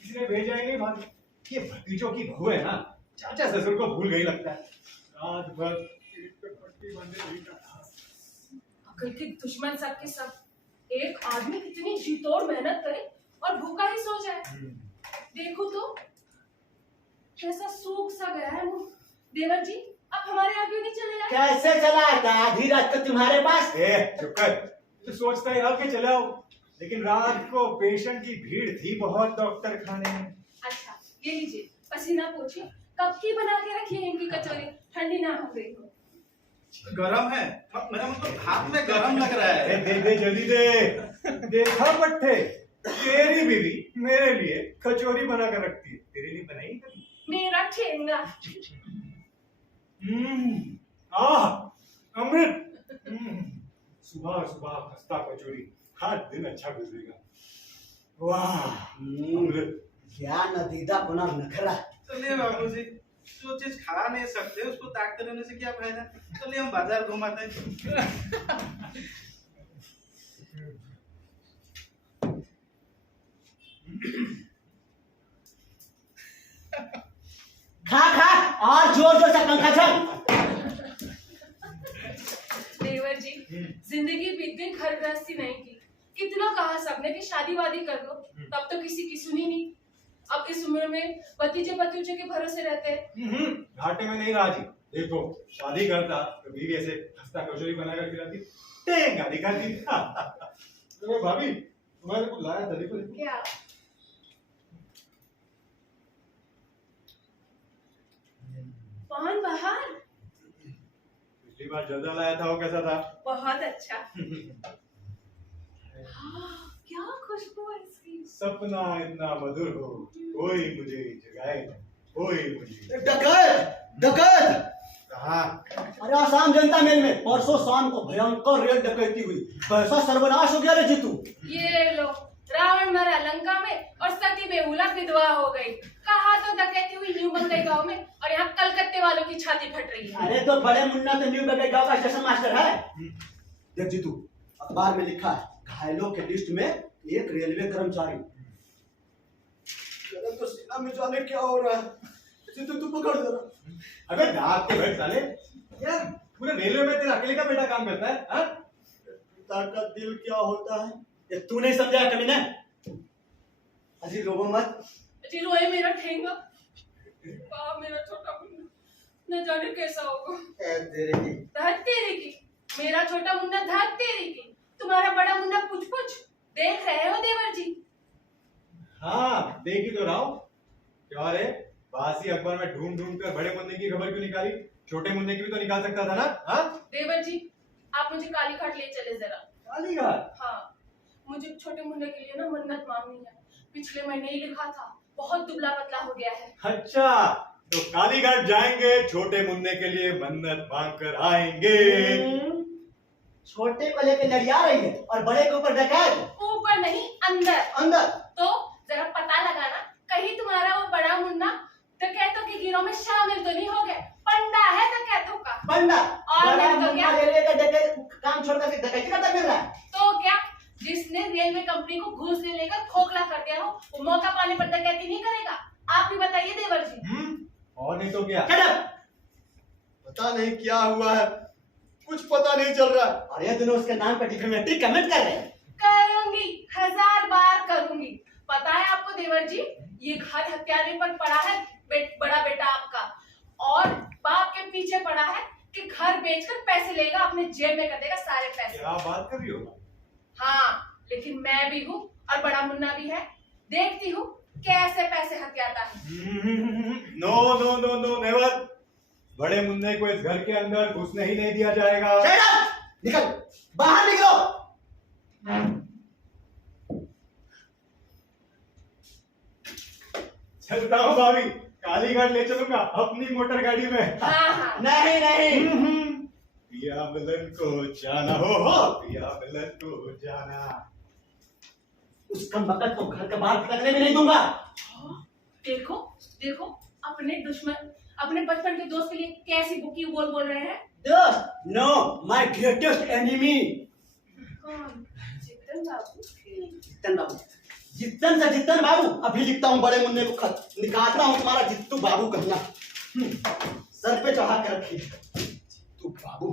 किसी ने भेजा ही नहीं भाभी। ये भतीजों की बहू है ना, चाचा ससुर को भूल गई लगता है। रात भर पेट पे पट्टी बांधे रही था। अकल के दुश्मन सब के सब। एक आदमी कितनी जी तोड़ मेहनत करे और भूखा ही सो जाए। देखो तो कैसा सूख सा गया है मुंह। देवर जी आप हमारे आगे नहीं चले आए? कैसे चला आता आधी रात को तुम्हारे पास? चुप कर। तू सोचता ही रहा कि चले आओ, लेकिन रात को पेशेंट की भीड़ थी बहुत डॉक्टर खाने में। अच्छा ये लीजिए पसीना पोछिए। कब की बना के रखी है इनकी कचौरी, ठंडी ना हो गई हो। गरम है, मेरा मतलब हाथ में गरम लग रहा है। दे दे जल्दी दे। देखा पट्टे, तेरी बीवी मेरे लिए कचौरी बना कर रखती है, तेरे लिए बनाई कभी? मेरा ठेंगा। आह अमृत। सुबह सुबह खस्ता कचौरी, हर दिन अच्छा गुजरेगा। वाह अमृत। क्या नदीदा पुना नखरा। चलिए बाबूजी, जो चीज खा नहीं सकते उसको ताकते रहने से क्या फायदा। चलिए हम बाजार घुमाते हैं। खा खा और जोर जोर से पंखा चल। देवर जी जिंदगी बीत गई घर गृहस्थी नहीं की। कितना कहा सबने कि शादी वादी कर लो, तब तो किसी की सुनी नहीं। अब इस उम्र में भतीजे भतीजे के भरोसे रहते हैं। घाटे में नहीं राजी। देखो शादी करता तो बीवी ऐसे खस्ता कचौरी बनाकर खिलाती, टेंगा दिखाती। तो भाभी तुम्हारे को लाया था, देखो। क्या? पान बहार पिछली बार ज्यादा लाया था, वो कैसा था? बहुत अच्छा। हाँ, क्या खुशबू है इसकी। सपना इतना मधुर हो, कोई मुझे जगाए, कोई मुझे। डकैत डकैत। कहा? अरे आसाम जनता मेल में परसों शाम को भयंकर रेल डकैती हुई। पैसा सर्वनाश हो गया रे जीतू। ये लो रावण मरा लंका में और सती बेहुला विधवा हो गई। कहा तो डकैती हुई न्यू बंगई गांव में, और यहाँ कलकत्ते वालों की छाती फट रही है। अरे तो बड़े मुन्ना तो न्यू बंगई गांव का स्टेशन मास्टर है। देख जीतू, अखबार में लिखा है घायलों के लिस्ट में एक रेलवे कर्मचारी। तो सीना में जाने क्या हो रहा है। जीतू तू पकड़ जरा। अबे दांत के बैठ साले, यार पूरे रेलवे में तेरा अकेले का बेटा काम करता है? हाँ? पिता का दिल क्या होता है ये तू नहीं समझा कभी ना। अजी रोबो मत। जी रोए मेरा ठेंगा। मेरा छोटा मुन्ना न जाने कैसा होगा। तेरे की धत तेरी की। मेरा छोटा मुन्ना धत तेरी की। तुम्हारा बड़ा मुन्ना पुछ पुछ। देख रहे हो देवर जी? हाँ देख ही तो रहा हूँ। क्या रे, बासी अखबार में ढूंढ ढूंढ कर बड़े मुन्ने की खबर क्यों निकाली? छोटे मुन्ने की भी तो निकाल सकता था ना? हाँ? देवर जी आप मुझे कालीघाट ले चले जरा। कालीघाट? हाँ मुझे छोटे मुन्ने के लिए ना मन्नत मांगनी है। पिछले महीने ही लिखा था, बहुत दुबला पतला हो गया है। अच्छा, तो कालीघाट जाएंगे, छोटे मुन्ने के लिए मन्नत मांग कर आएंगे। छोटे को लेके लड़िया रही है और बड़े के ऊपर डकैत। ऊपर नहीं अंदर। अंदर तो जरा पता लगाना कहीं तुम्हारा वो बड़ा मुन्ना डकैतों के गिरोह में शामिल तो नहीं हो गया। पंडा है डकैतों का। बंदा और बड़ा नहीं तो क्या? मुन्ना रेलवे का डकैत काम छोड़ करके डकैती करता फिर रहा है। तो क्या जिसने रेलवे कंपनी को घूस ले लेकर खोखला कर दिया हो, वो मौका पाने पर डकैती नहीं करेगा? आप भी बताइए देवर जी। और नहीं तो क्या? Shut up! पता नहीं क्या हुआ है, कुछ पता नहीं चल रहा। और ये दोनों उसके नाम पर डिफेमेटरी कमेंट कर रहे हैं। करूंगी, 1000 बार करूंगी। पता है आपको देवर जी, ये घर हत्यारे पर पड़ा है बड़ा बेटा आपका, और बाप के पीछे पड़ा है कि घर बेचकर पैसे लेगा, अपने जेब में कर देगा सारे पैसे। क्या बात कर रही हो? हाँ लेकिन मैं भी हूँ और बड़ा मुन्ना भी है। देखती हूँ कैसे पैसे हथियाता है। No no no no never. बड़े मुन्ने को इस घर के अंदर घुसने ही नहीं दिया जाएगा। Shut up! निकल, बाहर निकलो। चलता हूँ भाभी, कालीघाट ले चलूंगा अपनी मोटर गाड़ी में। हाँ हाँ नहीं नहीं पिया मिलन को जाना हो, पिया मिलन को जाना। उस कम बकत को घर के बाहर निकलने भी नहीं दूंगा। देखो देखो अपने दुश्मन, अपने बचपन के दोस्त के लिए कैसी बुकी बोल रहे हैं। दोस्त, नो, माय ग्रेटेस्ट एनिमी। कौन? जितन बाबू। जितन बाबू, जितन से जितन बाबू। अभी लिखता हूँ बड़े मुन्ने को खत, निकालता हूँ तुम्हारा जित्तू बाबू कहना। सर पे चढ़ा के रखी। तू बाबू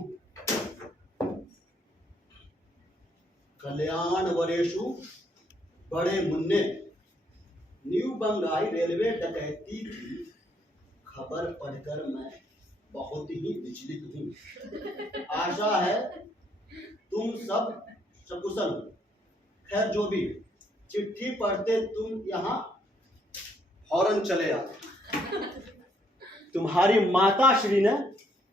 कल्याण वरेशु बड़े मुन्ने न्यू बंगाई रेलवे डकैती की खबर पढ़कर मैं बहुत ही विचलित हूँ। आशा है तुम सब सकुशल हो। खैर जो भी, चिट्ठी पढ़ते तुम यहाँ फौरन चले आते। तुम्हारी माता श्री ने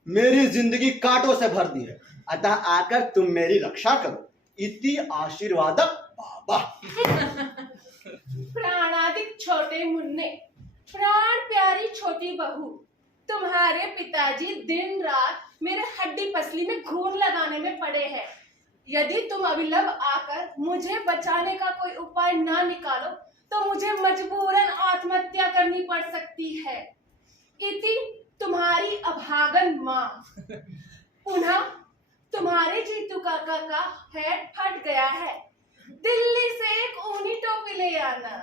मेरी जिंदगी कांटों से भर दी है, अतः आकर तुम मेरी रक्षा करो। इति आशीर्वादक बाबा। प्राणादिक छोटे मुन्ने, प्राण प्यारी छोटी बहू, तुम्हारे पिताजी दिन रात मेरे हड्डी पसली में घून लगाने में पड़े हैं। यदि तुम अविलंब आकर मुझे बचाने का कोई उपाय ना निकालो तो मुझे मजबूरन आत्महत्या करनी पड़ सकती है। इति तुम्हारी अभागन माँ। पुनः तुम्हारे जीतू काका का हेड फट गया है, दिल्ली से एक ऊनी टोपी ले आना।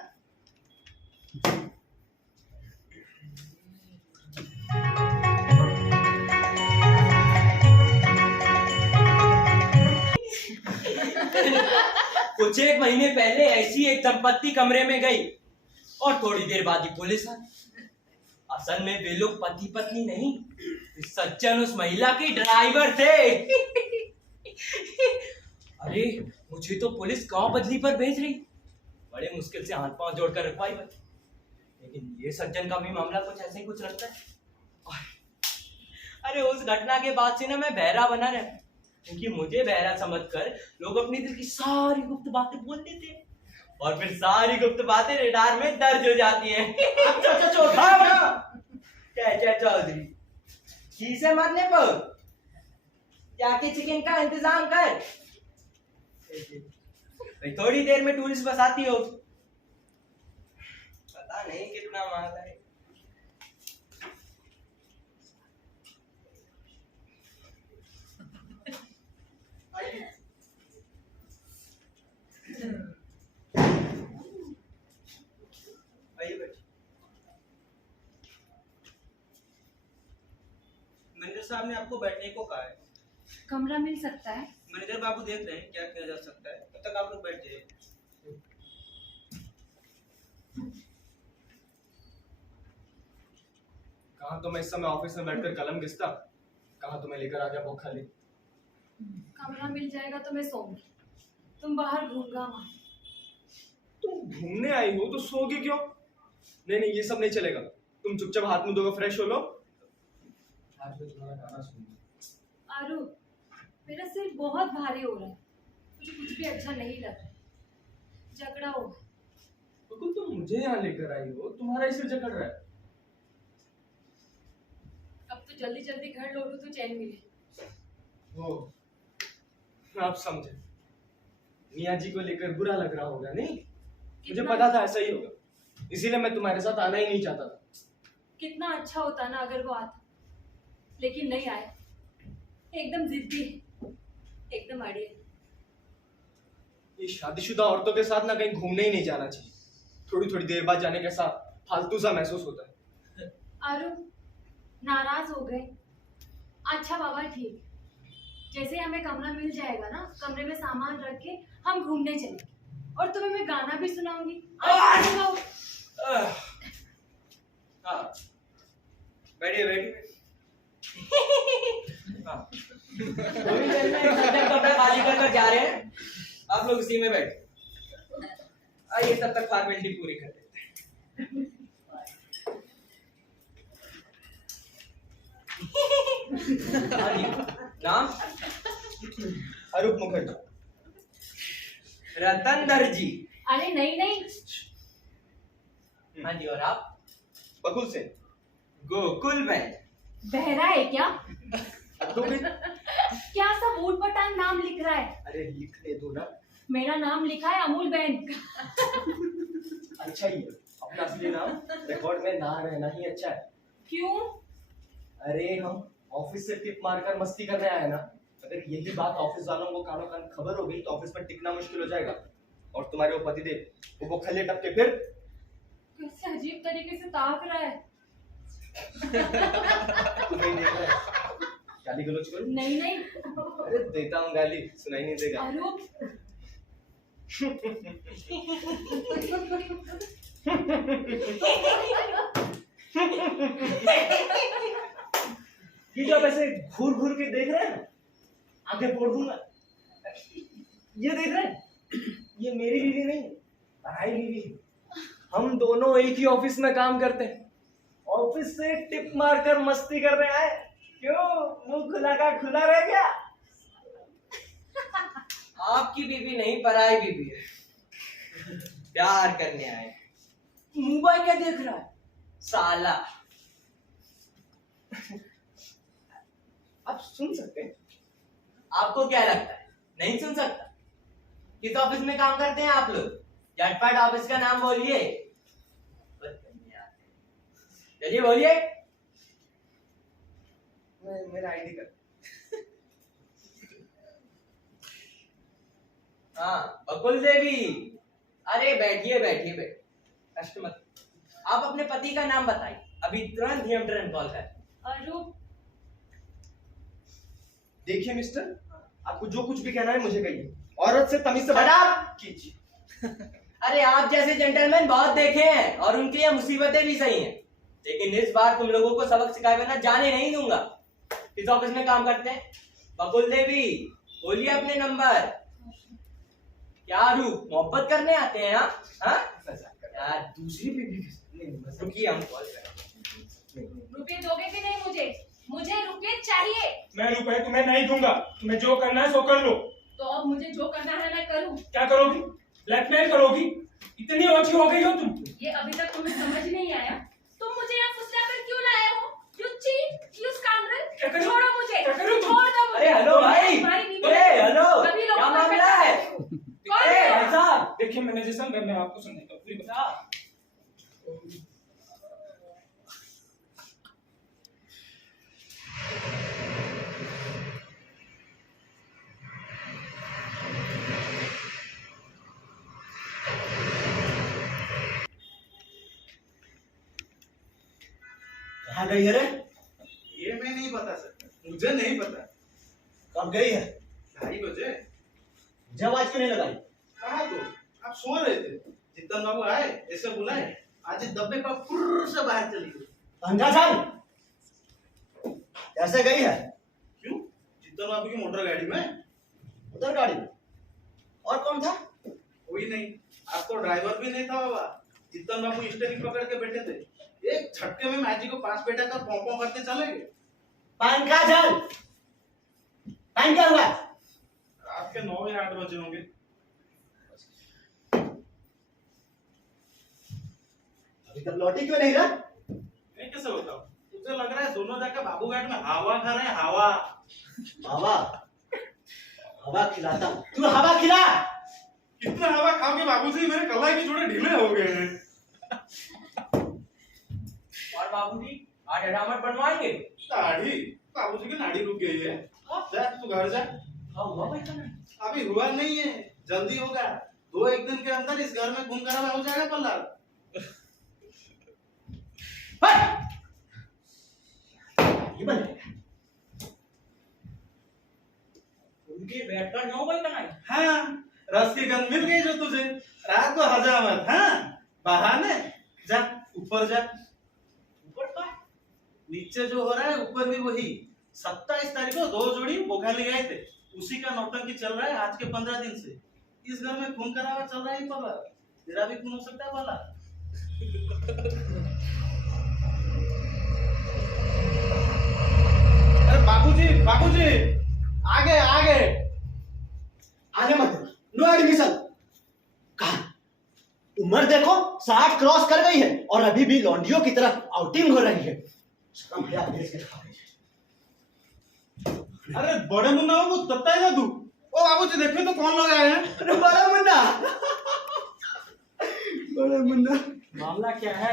कुछ एक महीने पहले ऐसी एक दंपत्ति कमरे में गई और थोड़ी देर बाद ही पुलिस आई। असल में वे लोग पति पत्नी नहीं, इस सज्जन उस महिला के ड्राइवर थे। अरे मुझे तो पुलिस गांव बदली पर भेज रही, बड़े मुश्किल से हाथ पांव जोड़कर रखवाई बच। लेकिन ये सज्जन का भी मामला कुछ ऐसे ही कुछ लगता है। अरे उस घटना के बाद से ना मैं बहरा बना रहा, क्योंकि मुझे बहरा समझकर लोग अपनी दिल की सारी गुप्त बातें बोल देते हैं और फिर सारी गुप्त बातें रेडार में दर्ज हो जाती हैं। चाचा चौधरी चीज़ें मरने पर जाके चिकन का इंतजाम कर। भाई थोड़ी देर में टूरिस्ट बस आती हो, पता नहीं कितना माल है। मैनेजर साहब ने आपको बैठने को कहा है। कमरा मिल सकता है? मैनेजर बाबू देख रहे हैं क्या किया जा सकता है, तब तक आप लोग बैठ जाइए। कहाँ तो मैं इस समय ऑफिस में बैठकर कलम घिसता, कहाँ तो मैं लेकर आ गया वो खाली। कमरा मिल जाएगा तो मैं सोऊंगी, तुम बाहर घूमगा माँ। तुम घूमने आई हो तो सोगी क्यों? नहीं नहीं, ये सब नहीं चलेगा। तुम चुपचाप हाथ मुंह धोकर फ्रेश हो लो, आज मैं तुम्हारा गाना सुनूंगा। आरू, मेरा सिर बहुत भारी हो रहा है, मुझे कुछ भी अच्छा नहीं लग रहा। झगड़ा हो गया। बिल्कुल, तुम मुझे यहाँ लेकर आई हो, तुम्हारा ही सिर जकड़ रहा है। अब तो जल्दी जल्दी घर लौटूं तो चैन मिले। ओ, आप समझे, मियाँ जी को लेकर बुरा लग रहा होगा नहीं? मुझे पता था ऐसा ही होगा, इसीलिए मैं तुम्हारे साथ आना ही नहीं चाहता था। कितना अच्छा होता ना अगर वो आता, लेकिन नहीं आया। एकदम जिद्दी है, एकदम अड़ियल। ये शादीशुदा औरतों के साथ ना कहीं घूमने ही नहीं जाना चाहिए। थोड़ी थोड़ी देर बाद जाने के साथ फालतू सा महसूस होता है। आरू, नाराज हो गए? अच्छा बाबा ठीक, जैसे हमें कमरा मिल जाएगा ना, कमरे में सामान रख के हम घूमने चलेंगे और तुम्हें मैं गाना भी सुनाऊंगी। बैठिए बैठिए। थोड़ी देर में सज्जन कमरा खाली कर जा रहे हैं, आप लोग उसी में बैठे। आइए तब तक फॉर्मेलिटी पूरी कर देते हैं। नाम? अरूप मुखर्जी। रतन दर्जी। अरे नहीं नहीं, हाँ जी, और आप? बकुल सिंह। गोकुल में। बहरा है क्या? तो भी क्या सब ऊट पटांग नाम लिख रहा है? अरे लिखने दो ना। मेरा नाम लिखा है अमूल बहन। अच्छा ही है, अपना असली नाम रिकॉर्ड में ना रहना ही अच्छा है। क्यों? अरे हम ऑफिस से टिप मारकर मस्ती करने आए ना, अगर यही बात ऑफिस वालों को कानों कान खबर हो गई तो ऑफिस में टिकना मुश्किल हो जाएगा। और तुम्हारे वो पतिदेव वो खल्ले टपके फिर कैसे अजीब तरीके से ताक रहा है। नहीं देख रहा है? गाली गलौज करूं? नहीं नहीं, अरे देता हूँ गाली, सुनाई नहीं देगा। आरूप ये जो आप ऐसे घूर घूर के देख रहे हैं ना, आगे फोड़ दूंगा। ये देख रहे हैं, ये मेरी बीवी नहीं, पराई बीवी है। हम दोनों एक ही ऑफिस में काम करते हैं। ऑफिस से टिप मारकर मस्ती कर रहे हैं। क्यों मुंह खुला का खुला रह गया? आपकी बीवी नहीं, पराई बीवी है। प्यार करने आए। मोबाइल क्या देख रहा है साला? आप सुन सकते हैं? आपको क्या लगता है नहीं सुन सकता? किस ऑफिस में काम करते हैं आप लोग? झटपट ऑफिस का नाम बोलिए। चलिए बोलिए। मेरा आईडी कर। हाँ, बकुल देवी। अरे बैठिए बैठिए बैठिए, कष्ट मत। आप अपने पति का नाम बताइए, अभी तुरंत ही हम ट्रेन कॉल करें। आरूप देखिए मिस्टर, आपको जो कुछ भी कहना है मुझे कहिए। औरत से तमीज से बात कीजिए। अरे आप जैसे जेंटलमैन बहुत देखे हैं और उनकी ये मुसीबतें भी सही हैं, लेकिन इस बार तुम लोगों को सबक सिखाए बिना जाने नहीं दूंगा। किस ऑफिस में काम करते हैं? बकुल देवी, बोलिए अपने नंबर। क्या रूप मोहब्बत करने आते हैं? हाँ यार, दूसरी बीवी रुकिए, हम कॉल करें। रुपए दोगे कि नहीं मुझे? मुझे रुपए चाहिए। मैं रुपए तुम्हें नहीं दूंगा, तुम्हें जो करना है सो कर लो। तो अब मुझे जो करना है मैं करूं। क्या करोगी? ब्लैकमेल करोगी? इतनी ओछी हो गई हो तुम? ये अभी तक तुम्हें समझ नहीं आया? तुम मुझे यहाँ फुसलाकर क्यों लाए हो? You cheat, you scoundrel! क्या करूं? छोड़ो मुझे। क्या करूं तुम? छोड़ दो मुझे। अरे हेलो भाई, तुम्हारी बीवी अरे हेलो, सभी लोगों क्या को मामला है? कौन ए है? भाई साहब, देखिए मैनेजर साहब, मैं आपको समझाता हूँ पूरी बात। कहाँ गई है रे? ये मैं नहीं बता सकता, मुझे नहीं पता। कब गई है? 2:30 बजे। जब आज क्यों नहीं लगाई? कहा तो आप सो रहे थे, जितन बाबू आए, ऐसे बुलाए, आज दब्बे का फुर्र से बाहर चली गई। पंजा साहब कैसे गई है? क्यों? जितन बाबू की मोटर गाड़ी में। उधर गाड़ी में और कौन था? कोई नहीं, आप तो ड्राइवर भी नहीं था बाबा। जितन बाबू स्टेरिंग पकड़ के बैठे थे, एक झटके में मैजिक को 5 बेटा का पोंपों करते चले गए। पंखा चल। टाइम क्या हुआ? रात के 9 या 8 बजे होंगे। अभी तक लौटी क्यों नहीं रहा? मैं कैसे बताऊं? तुझे लग रहा है दोनों जाकर बाबू घाट में हवा खा रहे हैं? हवा हवा हवा खिलाता हूं। तू हवा खिला। कितना हवा खाओगे बाबूजी? मेरे कलाई के जोड़े ढीले हो गए हैं। और बाबूजी आज हजामत बनवाएंगे? दाढ़ी? बाबूजी की नाड़ी रुक गई है। जा तू घर जा। हाँ हुआ भाई का ना। अभी हुआ नहीं है, जल्दी होगा। 2-1 दिन के अंदर इस घर में खून खराबा हो जाएगा पल्ला। ये बन उनके बैठकर 9 बजे तक आए। हाँ, रस की गंध मिल गई जो तुझे। रात को हजामत। हाँ, बहाने। जा ऊपर जा। ऊपर का नीचे जो हो रहा है ऊपर भी वही। 27 तारीख को 2 जोड़ी बोखा ले आए थे, उसी का नौटंकी चल रहा है आज के 15 दिन से। इस घर में खून खराबा चल रहा है पला। तेरा भी खून हो सकता है पला। अरे बाबूजी, बाबूजी, आगे आगे। आने मत देना। No admission. कहा? उम्र देखो 60 क्रॉस कर गई है और अभी भी लौंडियों की तरह आउटिंग हो रही है। शर्म है आप देश के खा गई है। अरे बड़े मुन्ना हो तत्ता है ना तू। ओ बाबूजी देखो तो कौन लोग आए हैं। अरे बड़ा मुन्ना। बड़ा मुन्ना। मामला क्या है?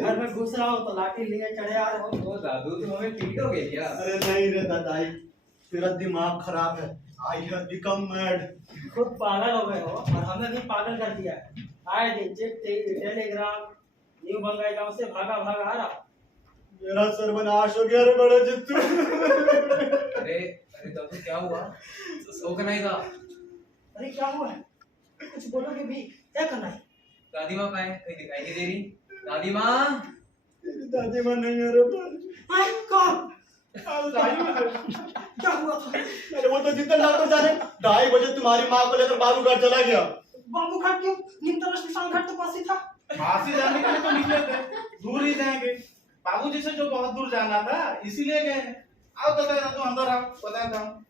घर में घुस रहा हूँ तो लाठी लिए चढ़े आ रहा हूँ। तो दादू तुम हमें पीटोगे क्या? अरे नहीं रे दादाई, तेरा दिमाग खराब है। I have become mad. खुद पागल हो गए हो और हमें भी पागल कर दिया है। आए दिन चिट्ठी टेलीग्राम न्यू बंगाई गांव से भागा भागा आ रहा। मेरा सर्वनाश हो गया रे बड़े जित्तू। अरे अरे दादू क्या हुआ? सो का नहीं था? अरे क्या हुआ है? कुछ बोलोगे भी? क्या करना है? दादी माँ कहाँ है? कहीं दिखाई नहीं दे रही। दादी माँ। तेरी दादी माँ नहीं है रे हाँ, कौन? क्या हुआ था? अरे वो तो जितना डॉक्टर जाने 2:30 बजे तुम्हारी माँ को लेकर बाबूघाट चला गया। बाबूघाट क्यों? नीमतला श्मशान घाट तो पास ही था। पास ही जाने के लिए तो निकले थे, दूर ही जाएंगे। बाबूजी से जो बहुत दूर जाना था इसीलिए गए हैं। आओ बताया तो अंदर आओ, बताया था।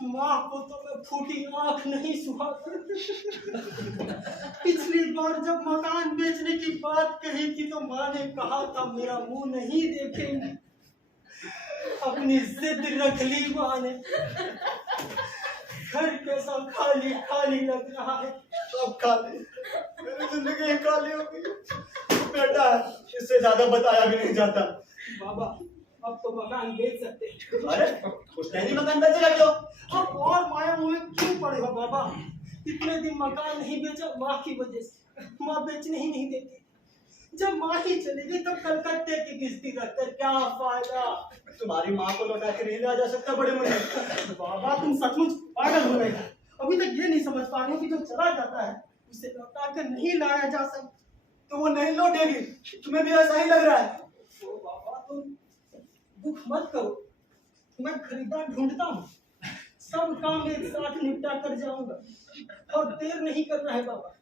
माँ को तो मैं फूटी आंख नहीं सुहाता। पिछली बार जब मकान बेचने की बात कही थी तो माँ ने कहा था मेरा मुंह नहीं देखेंगे। अपनी जिद रख ली माँ ने। घर कैसा खाली खाली लग रहा है। सब खाली, मेरी जिंदगी ही खाली हो गई। बेटा इससे ज्यादा बताया भी नहीं जाता। बाबा अब तो मकान बेच सकते हैं। अरे कुछ नहीं मकान बेचेगा क्यों? अब और माया मुझे क्यों पड़ेगा बाबा? इतने दिन मकान नहीं बेचा माँ की वजह से। माँ बेचने ही नहीं देती। जब माँ ही चली गई तब कलकत्ते की किस्ती रखकर क्या फायदा? तुम्हारी माँ को लौटा के नहीं लाया जा सकता बड़े मुझे। बाबा तुम सचमुच पागल हो गए। अभी तक ये नहीं समझ पा रहे हो कि जो चला जाता है उसे लौटा कर नहीं लाया जा सकता। तो वो नहीं लौटेगी। तुम्हें भी ऐसा ही लग रहा है? तो बाबा तुम दुख मत करो, मैं खरीदार ढूंढता हूँ। सब काम एक साथ निपटा कर जाऊंगा और देर नहीं करना है बाबा।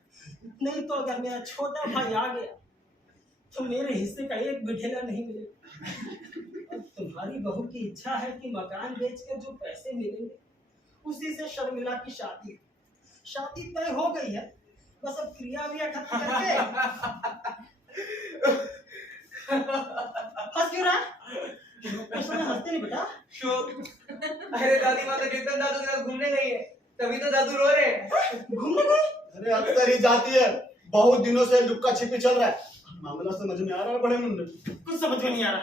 नहीं तो अगर मेरा छोटा भाई आ गया तो मेरे हिस्से का एक भी ढेला नहीं मिलेगा। अब तुम्हारी बहू की इच्छा है कि मकान बेचकर जो पैसे मिलेंगे उसी से शर्मिला की शादी तय हो गई है। बस अब क्रिया विया खत्म करके हंस क्यों रहा है? हंसते नहीं बेटा। अरे दादी माँ तो कीर्तन दादू के साथ घूमने गई है, तभी तो दादू रो रहे हैं। घूमने गए? अरे अक्सर ही जाती है। बहुत दिनों से लुक्का छिपी चल रहा है। मामला समझ में आ रहा है बड़े मुंडे? कुछ समझ में नहीं आ रहा।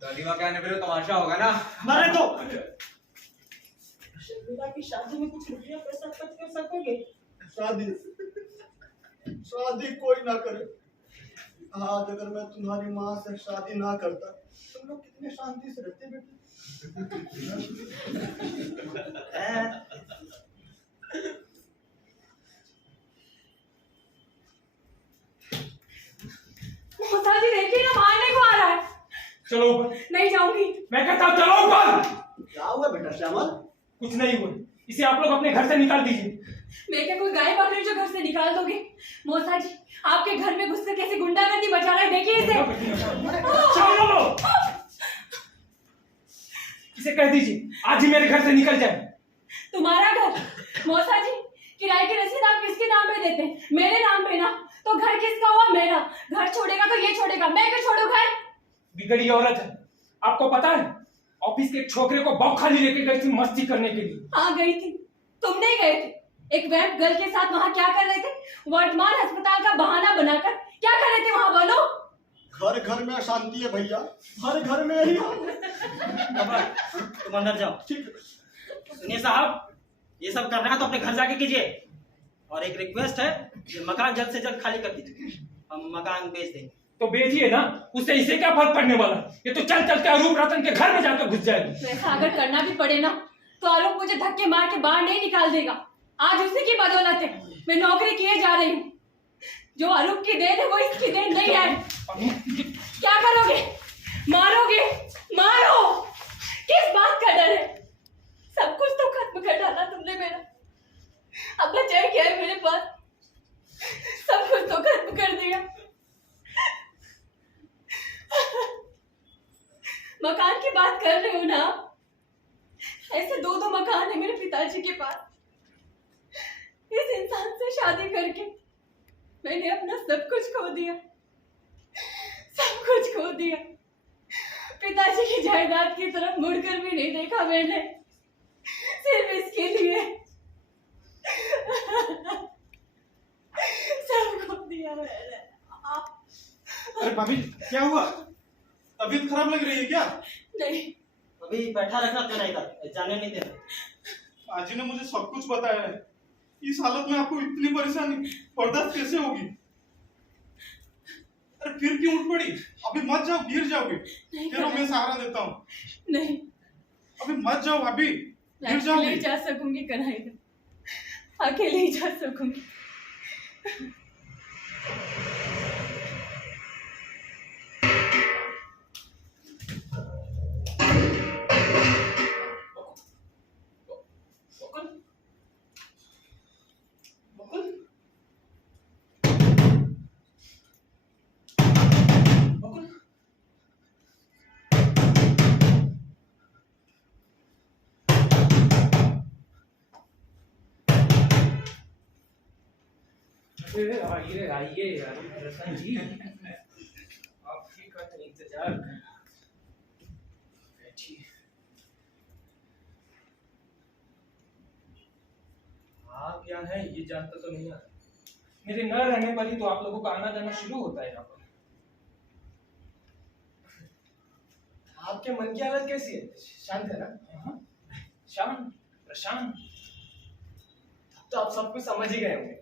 दादी माँ के आने पर तमाशा होगा ना। मरे तो शर्मिला की शादी में कुछ रुपया पैसा खर्च कर सकोगे? शादी कोई ना करे। आज अगर मैं तुम्हारी माँ से शादी ना करता तुम लोग कितने शांति से रहते बेटे। जी देखिए ना मारने को आ रहा है। चलो ऊपर। नहीं जाऊंगी। मैं कहता हूँ चलो ऊपर। क्या हुआ बेटा श्यामल? कुछ नहीं हुआ, इसे आप लोग अपने घर से निकाल दीजिए। मैं क्या कोई गाय बकरी जो घर से निकाल दोगे? मौसा जी आपके घर में घुसकर कैसे गुंडागर्दी मचा रहा है, देखिए इसे। चलो इसे कह दीजिए आज ही मेरे घर से निकल जाए। तुम्हारा घर? मौसा जी किराए की रसीद आप किसके नाम पे देते हैं? मेरे नाम पे ना। तो घर किसका हुआ? मेरा। घर छोड़ेगा तो ये छोड़ेगा, मैं क्यों छोड़ू घर? बिगड़ी औरत है, आपको पता है ऑफिस के एक छोकरे को बौखाली लेके गई थी मस्ती करने के लिए। हाँ गई थी। तुम नहीं गए थे? एक वेब गर्ल के साथ वहाँ क्या कर रहे थे? वर्तमान अस्पताल का बहाना बनाकर क्या कर रहे थे वहाँ, बोलो? घर घर में अशांति है भैया, हर घर में ही। तुम अंदर जाओ। सुनिए साहब, ये सब करना है तो अपने घर जाके कीजिए। और एक रिक्वेस्ट है, ये मकान जल्द से जल्द खाली कर दीजिए, हम मकान बेच देंगे। तो बेचिए ना, उससे इसे क्या फर्क पड़ने वाला? ये तो चल चल के अरूप रतन के घर में जाकर घुस जाएगी। वैसा अगर करना भी पड़े ना तो आरोप मुझे धक्के मार के बाहर नहीं निकाल देगा। आज उसी की बदौलत है मैं नौकरी किए जा रही हूँ। जो आरोप की देन है वो इसकी देन नहीं है। क्या करोगे? मारोगे? मारो। किस बात का डर है? सब कुछ तो खत्म कर डाला तुमने मेरा। अब बचा क्या है मेरे पास? सब कुछ तो खत्म कर दिया। मकान की बात कर रहे हो ना? ऐसे दो मकान है मेरे पिताजी के पास। इस इंसान से शादी करके मैंने अपना सब कुछ खो दिया, सब कुछ खो दिया। पिताजी की जायदाद की तरफ मुड़कर भी नहीं देखा मैंने, सिर्फ इसके लिए। सब खो दिया मैंने। अरे भाभी क्या हुआ? तबीयत खराब लग रही है क्या? नहीं। अभी बैठा रखना तेरा इधर, जाने नहीं देना। आजी ने मुझे सब कुछ बताया है। इस हालत में आपको इतनी परेशानी बर्दाश्त कैसे होगी? अरे फिर क्यों उठ पड़ी? अभी मत जाओ, गिर जाओगे। नहीं चलो मैं सहारा देता हूँ। नहीं, अभी मत जाओ भाभी, मैं गिर अकेले जाओगे। ही जा सकूंगी कन्हैया, अकेले ही जा सकूंगी। बकुल बकुल बकुल अरे आइए आइए यार प्रसन्न जी, आपकी का तो इंतजार कर रहा। बैठिए। आप यहाँ हैं ये जानता तो नहीं है। मेरे न रहने पर ही तो आप लोगों का आना जाना शुरू होता है यहाँ पर। आपके मन की हालत कैसी है? शांत है ना? हाँ, शांत प्रशांत। अब तो आप सब कुछ समझ ही गए होंगे।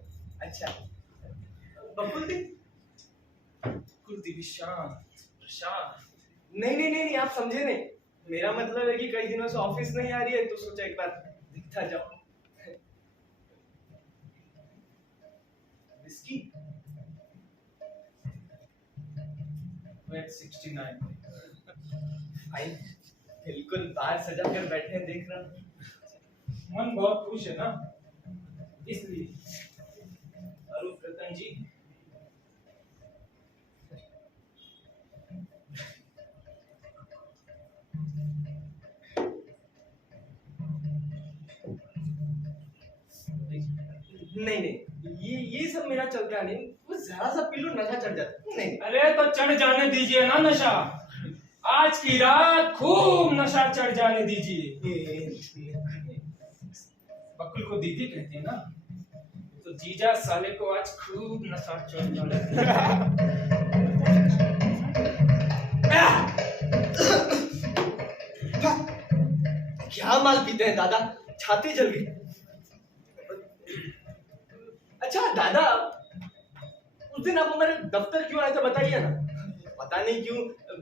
अच्छा बकुल दी? कुलदीप शांत प्रशांत। नहीं नहीं नहीं नहीं, आप समझे नहीं। मेरा मतलब है कि कई दिनों से ऑफिस नहीं आ रही है तो सोचा एक बार दिखता जाओ। Whisky wait 69। फाइन, बिल्कुल बाहर सजा कर बैठे हैं, देख रहा हूं। मन बहुत खुश है ना, इसलिए। अरूप रतन जी, नहीं नहीं, ये सब मेरा चलता नहीं। वो जरा सा पी लो नशा चढ़ जाता है। नहीं अरे तो चढ़ जाने दीजिए ना नशा। आज की रात खूब नशा चढ़ जाने दीजिए। बकुल को दीदी कहते हैं ना, तो जीजा साले को आज खूब नशा चढ़ जाने। क्या माल पीते हैं दादा, छाती जल गई। अच्छा दादा, उस दिन आप हमारे दफ्तर क्यों आए थे बताइए ना। पता नहीं क्यों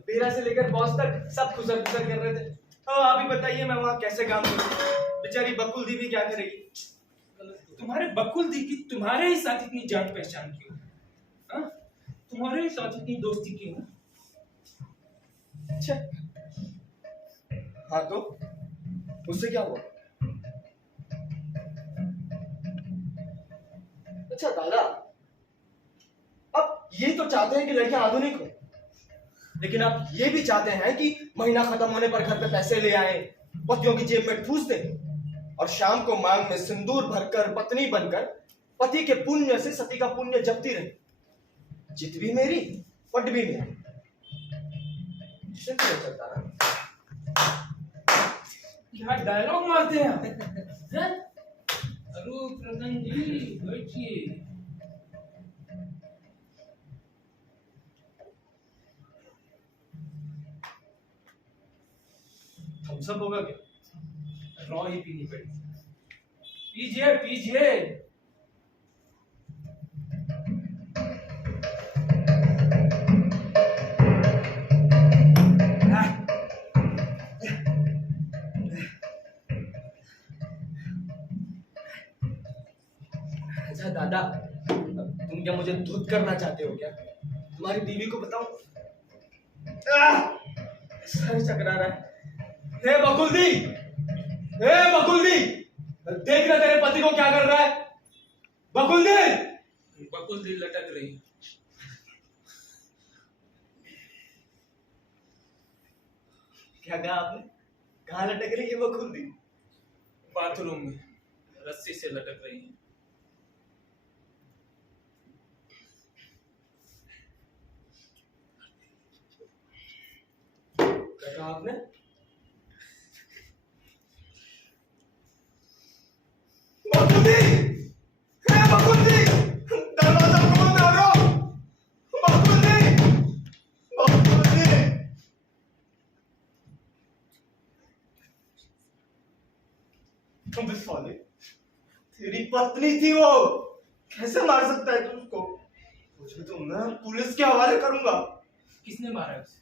बेरा से लेकर बॉस तक सब खुसर खुसर कर रहे थे। आप ही बताइए मैं वहां कैसे काम करूं। बेचारी बकुल दी भी क्या करेगी। तुम्हारे बकुल दी की तुम्हारे ही साथ इतनी जान पहचान क्यों? हाँ? तुम्हारे ही साथ इतनी दोस्ती क्यों? अच्छा हाँ तो उससे क्या हुआ? अच्छा दादा, अब ये तो चाहते हैं कि लड़कियां आधुनिक हो, लेकिन आप ये भी चाहते हैं कि महीना खत्म होने पर घर पे पैसे ले आए, पतियों की जेब में ठूस दें और शाम को मांग में सिंदूर भरकर पत्नी बनकर पति के पुण्य से सती का पुण्य जपती रहे। जित भी मेरी पट भी मेरी। चलता रहा। क्या डायलॉग मारते हैं आप? हैं? अरूप रतन जी बैठिए। थम्सअप होगा क्या? रॉ ही पीनी पड़ेगी। पीजिए पीजिए। अच्छा दादा, तुम क्या मुझे धुत करना चाहते हो क्या? तुम्हारी बीवी को बताओ। सर चकरा रहा है। हे बकुल दी, हे बकुल दी, देख रहा तेरे पति को क्या कर रहा है। बकुल दी, बकुल दी लटक रही। क्या कहा आपने? कहाँ लटक रही है बकुल दी? बाथरूम में रस्सी से लटक रही है। क्या कहा आपने? बकुल दी, हे बकुल दी, दरवाजा खोल दो। बकुल दी, बकुल दी। तुम साले तेरी पत्नी थी वो, कैसे मार सकता है तू उसको? मुझे तो मैं पुलिस के हवाले करूंगा। किसने मारा है उसे?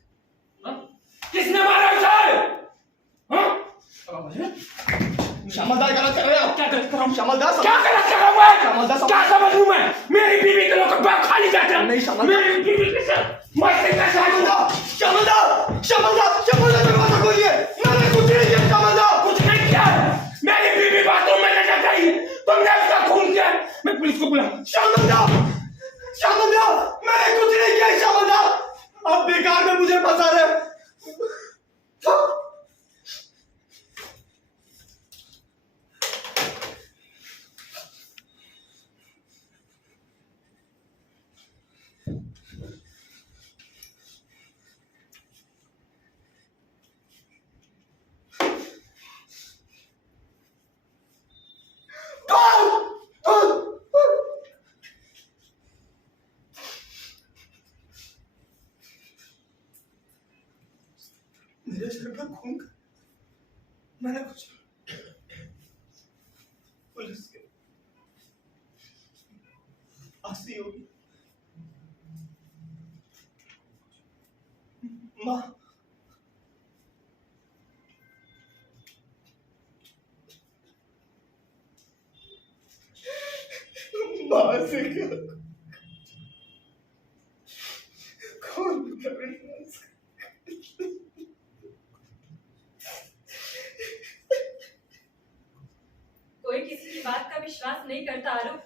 हाँ? किसने मारा है उसे? हाँ? श्यामलदास गलत कर रहे हो। क्या गलत कर रहा हूँ? श्यामलदास क्या गलत कर रहा हूँ मैं? श्यामलदास क्या समझ लूं मैं? मेरी बीवी के लोग बाप खाली जाते हैं। नहीं श्यामलदास, मेरी बीवी के साथ मरते कैसे हैं? श्यामलदास, श्यामलदास, श्यामलदास दरवाजा खोलिए। मैंने कुछ नहीं किया श्यामलदास। कुछ नहीं किया। मेरी बीवी बाथरूम में नजर गई, तुमने उसका खून किया। मैं पुलिस को बुला। श्यामलदास, श्यामलदास, मैंने कुछ नहीं किया श्यामलदास। अब बेकार में मुझे फंसा रहे। मेरे सिर पर खून का मैंने कुछ पुलिस के आसी होगी। माँ, माँ से क्या कौन करेगा? कोई किसी की बात का विश्वास नहीं करता आरूप।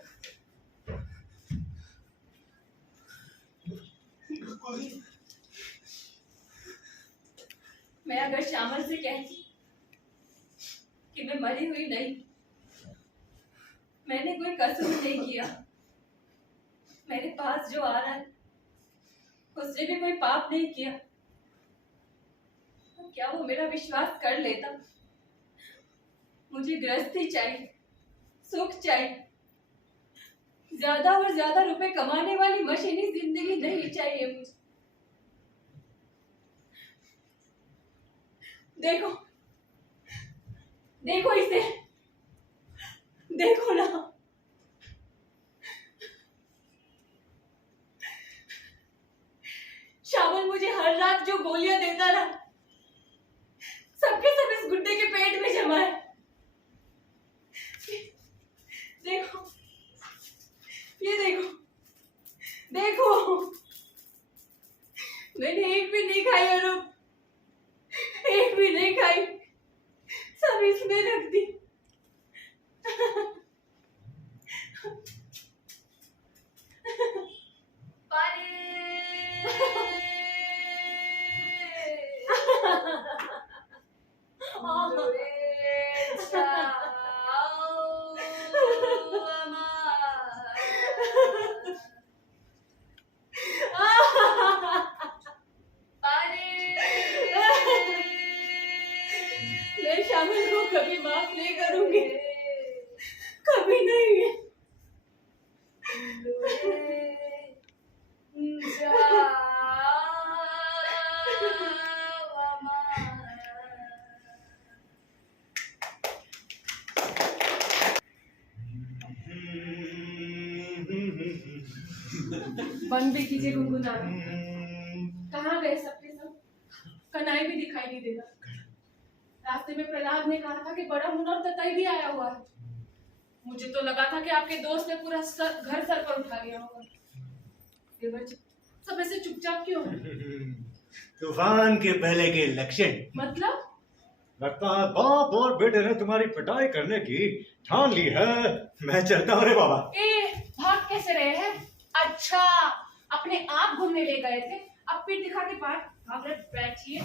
मैं अगर श्यामल से कहती कि मैं मरी हुई नहीं, मैंने कोई कसूर नहीं किया, मेरे पास जो आ रहा है उसने भी कोई पाप नहीं किया, तो क्या वो मेरा विश्वास कर लेता? मुझे गृहस्थी चाहिए, सुख चाहिए, ज्यादा और ज्यादा रुपए कमाने वाली मशीनी जिंदगी नहीं चाहिए मुझे। देखो देखो इसे, देखो ना, श्यामल मुझे हर रात जो गोलियां देता ना, सबके सब इस गुड्डे के पेट में जमा है। देखो, ये देखो, देखो, मैंने एक भी नहीं खाई अरूप, एक भी नहीं खाई, सब इसमें रख दी। मैं शामिल को कभी माफ नहीं करूंगी, कभी नहीं। बंद भी कीजिए गुनगुनाना। कहाँ गए सबके सब? कन्हई भी दिखाई नहीं देता। रास्ते में प्रहलाद ने कहा था कि बड़ा मुन्ना और तताई भी आया हुआ है। मुझे तो लगा था कि आपके दोस्त ने पूरा घर सर पर उठा लिया होगा। देवर जी, सब ऐसे चुपचाप क्यों हैं? तूफान के पहले के लक्षण। मतलब? लगता है बाप और बेटे ने तुम्हारी पिटाई करने की ठान ली है। मैं चलता हूँ रे बाबा। भाग कैसे रहे हैं? अच्छा, अपने आप घूमने ले गए थे, अब पीठ दिखा के भाग रहे। बैठिए,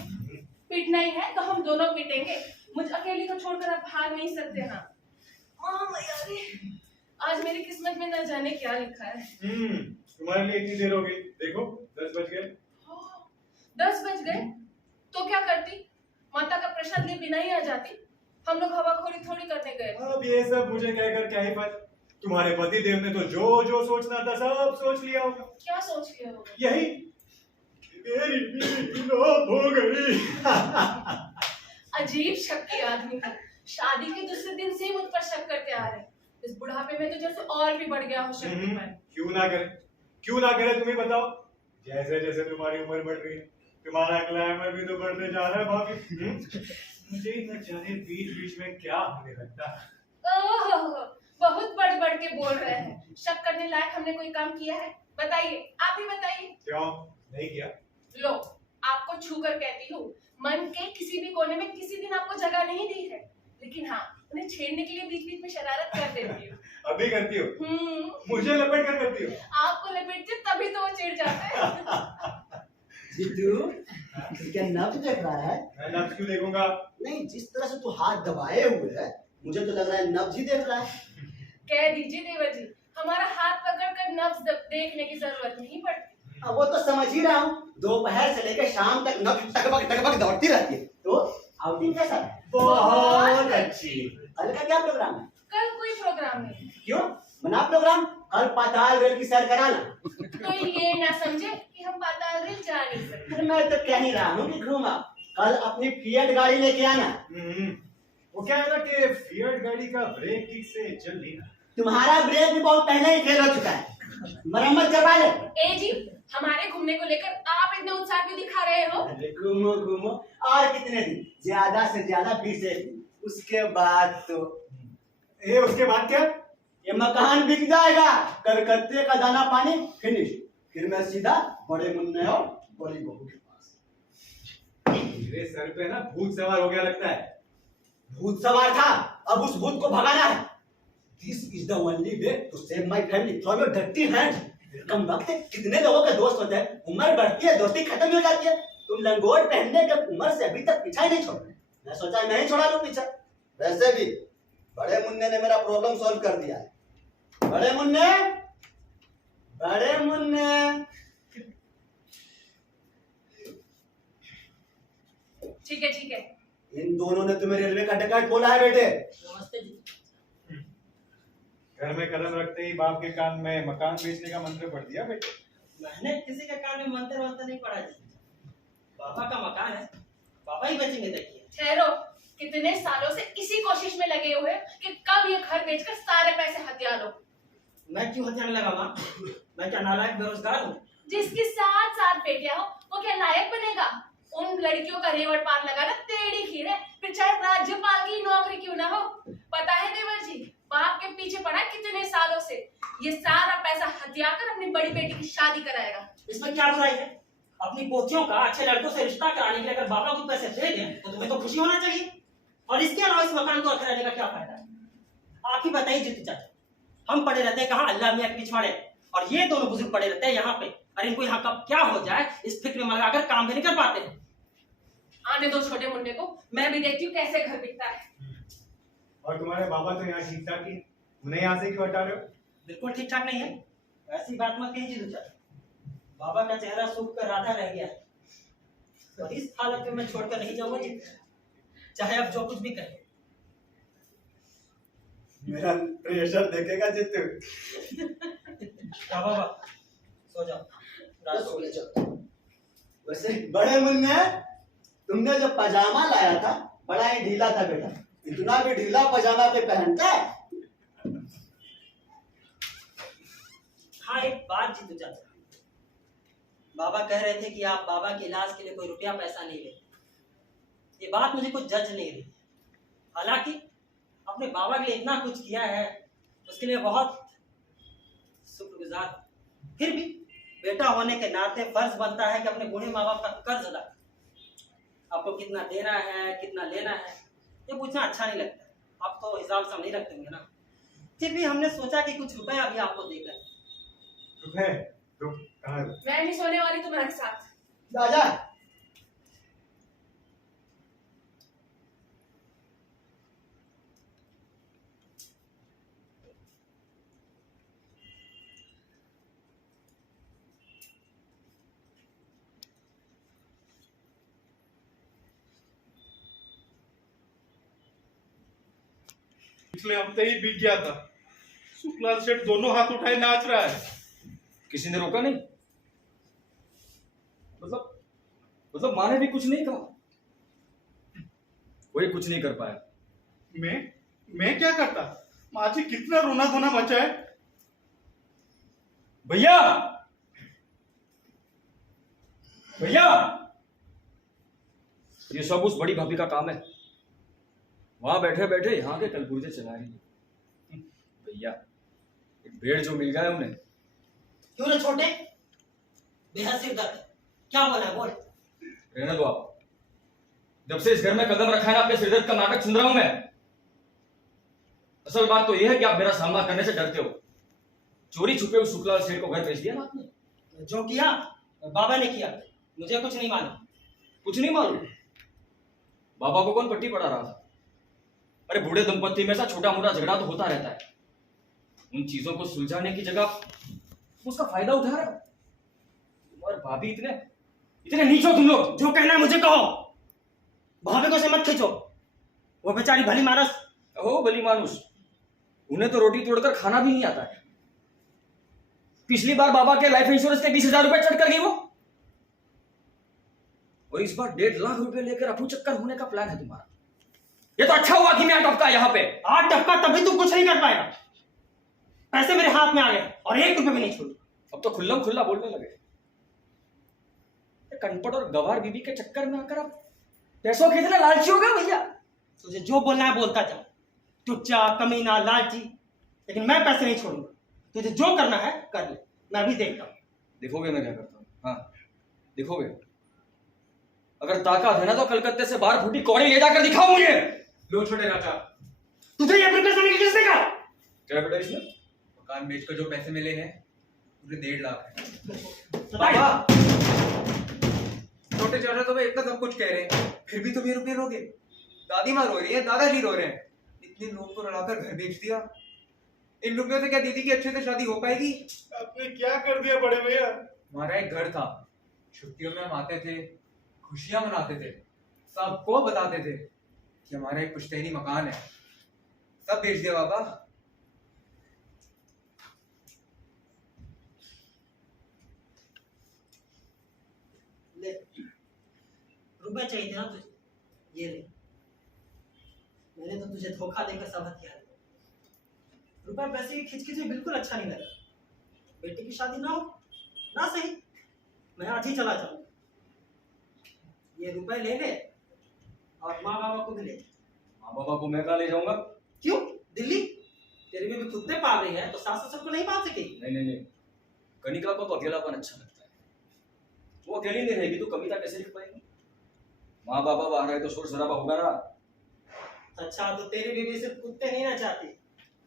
पीटना ही है तो हम दोनों पीटेंगे। मुझ अकेली को छोड़कर आप भाग नहीं सकते ना। आज मेरी किस्मत में न जाने क्या लिखा है। तुम्हारे लिए इतनी देर हो गई, देखो 10 बज गए। 10 बज गए तो क्या करती? माता का प्रसाद लिए बिना ही आ जाती। हम लोग हवाखोरी थोड़ी करने गए। अब ये सब मुझे कहकर क्या ही फर्क। तुम्हारे पति देव ने तो जो जो सोचना था सब सोच लिया होगा। क्या सोच लिया होगा? यही मेरी बीवी लोप हो गई। अजीब शक की आदमी है। शादी के दूसरे दिन से ही मुझ पर शक करते आ रहे। इस बुढ़ापे में तो जैसे और भी बढ़ गया हो शक्तिमान। क्यों ना करे, क्यों ना करे, तुम्हें बताओ। जैसे जैसे तुम्हारी उम्र बढ़ रही है, तुम्हारा ग्लैमर भी तो बढ़ने जा रहा है भाभी। मुझे ही न जाने बीच बीच में क्या होने लगता है। ओह, बहुत बढ़ बढ़ के बोल रहे हैं। शक करने लायक हमने कोई काम किया है? बताइए, आप ही बताइए। क्यों नहीं किया? लो, आपको छू कर कहती हूँ, मन के किसी भी कोने में किसी दिन आपको जगह नहीं दी है, लेकिन हाँ, उन्हें छेड़ने के लिए बीच बीच में शरारत कर देती हूँ। अभी करती हो? मुझे लपेट कर करती हो? आपको लपेटते तभी तो वो चिढ़ जाते हैं। जीतू, क्या नब्ज देख रहा है? मैं नब्ज क्यों देखूंगा? नहीं, जिस तरह से तू हाथ दबाए हुए है, मुझे तो लग रहा है नब्ज ही देख रहा है। कह दीजिए देवर जी, हमारा हाथ पकड़कर नब्ज देखने की जरूरत नहीं पड़ती। अब वो तो समझ ही रहा हूँ, दोपहर से लेकर शाम तक नब्ज टकबक दौड़ती रहती है। तो आउटिंग कैसा है? बहुत अच्छी। कल का क्या प्रोग्राम है? कल कोई प्रोग्राम नहीं। क्यों बना प्रोग्राम? कल पाताल रेल की सैर कराना। तो ये ना समझे कि हम पाताल रेल जा नहीं सकते। फिर मैं तो कह ही रहा हूँ कि घूमा, कल अपनी फिएट गाड़ी लेके आना। वो क्या है ना कि फिएट गाड़ी का ब्रेक ठीक से चल नहीं रहा। तुम्हारा ब्रेक भी बहुत पहले ही फेल हो चुका है, मरम्मत करवा ले। ए जी, हमारे घूमने को लेकर आप इतने उत्साह क्यों दिखा रहे हो? अरे घूमो घूमो, और कितने दिन? ज्यादा से ज्यादा 20 दिन, उसके बाद तो उसके बाद क्या? ये मकान बिक जाएगा, कलकत्ते का दाना पानी फिनिश। फिर मैं सीधा बड़े मुन्ने और बड़ी बहू के पास। मेरे सर पे ना भूत सवार हो गया लगता है। भूत सवार था, अब उस भूत को भगाना है। This is the only way to save my family from your dirty hands. कम वक्त है, कितने लोगों के दोस्त होते हैं, उम्र बढ़ती है दोस्ती खत्म हो जाती है। तुम लंगोट पहनने के उम्र से अभी तक पीछा ही नहीं छोड़ा। मैं सोचा मैं ही छोड़ा लूं पीछा। वैसे भी बड़े मुन्ने ने मेरा प्रॉब्लम सॉल्व कर दिया है। बड़े मुन्ने, बड़े मुन्ने। ठीक है ठीक है। इन दोनों ने तुम्हें रेलवे का टिकट बोला है बेटे। नमस्ते जी। घर में कदम रखते ही बाप के कान में मकान बेचने का मंत्र पड़ दिया बेटे। मैंने किसी के कान में मंत्र वंत्र नहीं पढ़ा जी। पापा का मकान है, पापा ही बेचेंगे। देखिए ठहरो, कितने सालों से इसी कोशिश में लगे हुए कि कब ये घर बेचकर सारे पैसे हथिया लो। मैं क्यों हथियाने लगा माँ? मैं क्या नालायक बेरोजगार हूँ? जिसकी 7 बेटियां हो वो क्या लायक बनेगा? उन लड़कियों का रेवड़ पार लगाना टेढ़ी खीर है, फिर चाहे राज्यपाल की नौकरी क्यों ना हो। पता है देवर जी, बाप के पीछे पड़ा कितने सालों से, ये सारा पैसा हथिया कर अपनी बड़ी बेटी की शादी कराएगा। इसमें क्या बुराई है? अपनी पोतियों का अच्छे लड़कों से रिश्ता कराने के लिए अगर बाबा को पैसे दे दें तो तुम्हें तो खुशी होना चाहिए। और इसके अलावा इस मकान को रहने का क्या फायदा है? आप ही बताइए जीतू चाचा, हम पड़े रहते हैं कहाँ अल्लाह मियाँ के पिछवाड़े, और ये दोनों बुजुर्ग पड़े रहते हैं यहाँ पे। अरे इनको यहाँ कब क्या हो जाए इस फिक्र में लगाकर काम भी नहीं कर पाते हैं। आने दो छोटे मुंडे को, मैं भी देखती हूँ कैसे घर बिकता है। और तुम्हारे बाबा तो यहाँ ठीक ठाक ही, उन्हें यहाँ से क्यों हटा रहे हो? बिल्कुल ठीक ठाक नहीं है, ऐसी बात मत कहिए जीतू चाचा। बाबा का चेहरा सूख कर राधा रह गया, तो इस हालत में मैं छोड़कर नहीं जाऊंगा जी, चाहे आप जो कुछ भी कहें। मेरा प्रेशर देखेगा जितू। बाबा सो जाओ, रात हो गई। वैसे बड़े मुन्ने, तुमने जो पजामा लाया था बड़ा ही ढीला था बेटा। इतना भी ढीला पजामा पे पहनता है? हाँ एक बात जीतू चाचा, बाबा कह रहे थे कि आप बाबा के इलाज के लिए कोई रुपया पैसा नहीं लेते। ये बात मुझे कुछ जज नहीं रही। हालांकि अपने बाबा के लिए इतना कुछ किया है, उसके लिए बहुत शुक्रगुजार। फिर भी बेटा होने के नाते फर्ज बनता है कि अपने बूढ़े माँ बाप का कर्ज अदा करें। आपको कितना देना है कितना लेना है ये पूछना अच्छा नहीं लगता, आप तो हिसाब से नहीं रखते होंगे ना। फिर भी हमने सोचा कि कुछ रुपए अभी आपको देकर। रुपए? तो कहाँ? मैं नहीं सोने वाली तुम्हारे साथ। जा जा। पिछले हफ्ते ही बिक गया था। शुक्लाल सेठ दोनों हाथ उठाए नाच रहा है। किसी ने रोका नहीं? मतलब माँ ने भी कुछ नहीं कहा? कोई कुछ नहीं कर पाया। मैं क्या करता? माझी कितना रोना धोना मचा है। भैया भैया, ये सब उस बड़ी भाभी का काम है। वहां बैठे बैठे यहाँ के कलपुर्जे चला रही है। भैया, एक भेड़ जो मिल गया उन्हें। क्यों रे छोटे, बेहद सिर दर्द है। क्या बोला बोल। रहने दो आप। जब से इस घर में कदम रखा है ना, अपने सिरदर्द का नाटक सुन रहा हूं मैं। असल बात तो यह है कि आप मेरा सामना करने से डरते हो। चोरी छुपे उस शुक्लाल सेठ को घर भेज दिया ना आपने। जो किया बाबा ने किया, मुझे कुछ नहीं मालूम। कुछ नहीं मालूम? बाबा को कौन पट्टी पढ़ा रहा था? अरे बूढ़े दंपत्ति में ऐसा छोटा मोटा झगड़ा तो होता रहता है। उन चीजों को सुलझाने की जगह उसका फायदा उठा रहे हो। और भाभी इतने इतने नीच हो तुम लोग। जो कहना है मुझे कहो, भाभी को से मत खींचो। वो बेचारी भली मानस। हो भली मानुस, उन्हें तो रोटी तोड़कर खाना भी नहीं आता है। पिछली बार बाबा के लाइफ इंश्योरेंस के 20,000 रुपए चढ़ कर गई वो, और इस बार 1.5 लाख रुपए लेकर अफू चक्कर होने का प्लान है तुम्हारा। ये तो अच्छा हुआ कि मैं टपका यहाँ पे। आज टपका तभी तू कुछ नहीं कर पाएगा। पैसे मेरे हाथ में आ गए और 1 रुपए भी नहीं छोड़ू। अब तो खुल्लम खुल्ला बोलने लगे। कनपट और गवार बीबी के चक्कर में आकर आप पैसों के इतने लालची हो गए भैया। तुझे जो बोलना है बोलता जा, टुच्चा कमीना लालची, लेकिन मैं पैसे नहीं छोड़ूंगा। तुझे जो करना है कर ले, मैं भी देखता हूँ। देखोगे मैं क्या करता हूँ? हाँ देखोगे। अगर ताकत है ना तो कलकत्ते से बाहर फूटी कौड़ी ले जाकर दिखाओ मुझे। लो छोटे चाचा, तुझे ये प्रिपरेशन की किसने कहा? क्या बेटा इसमें? मकान बेचकर जो पैसे मिले हैं पूरे 1.5 लाख है। पापा, छोटे चाचा तो इतना सब कुछ कह रहे हैं, फिर भी तुम ये रुपये लोगे? दादी माँ रो रही है, दादाजी रो रहे हैं। इतने लोग को रुलाकर घर बेच दिया। इन रुपयों से क्या दीदी की अच्छे से शादी हो पाएगी? आपने क्या कर दिया बड़े भैया? हमारा एक घर था, छुट्टियों में हम आते थे, खुशियां मनाते थे, सबको बताते थे कि हमारा एक पुश्तैनी मकान है। सब बेच दिया बाबा। ले, रुपए चाहिए थे ना तुझे, ये ले। मैंने तो तुझे धोखा देकर सबक किया। रुपए पैसे की खिचखिच में बिल्कुल अच्छा नहीं लगा। बेटे की शादी ना हो ना सही, मैं आज ही चला जाऊंगा। ये रुपए ले ले और माँ बाबा को भी ले। माँ बाबा को मैं कहाँ ले जाऊंगा? क्यों? दिल्ली? तेरे में भी कुत्ते पाल रही है तो सास ससुर को नहीं पाल सकेगी? नहीं नहीं नहीं, कनिका को तो अकेलापन अच्छा लगता है। वो अकेली नहीं रहेगी तो कविता कैसे लिख पाएगी? माँ बाबा बाहर आए तो शोर शराबा होगा ना। अच्छा, तो तेरी बीवी सिर्फ कुत्ते नहीं ना चाहती,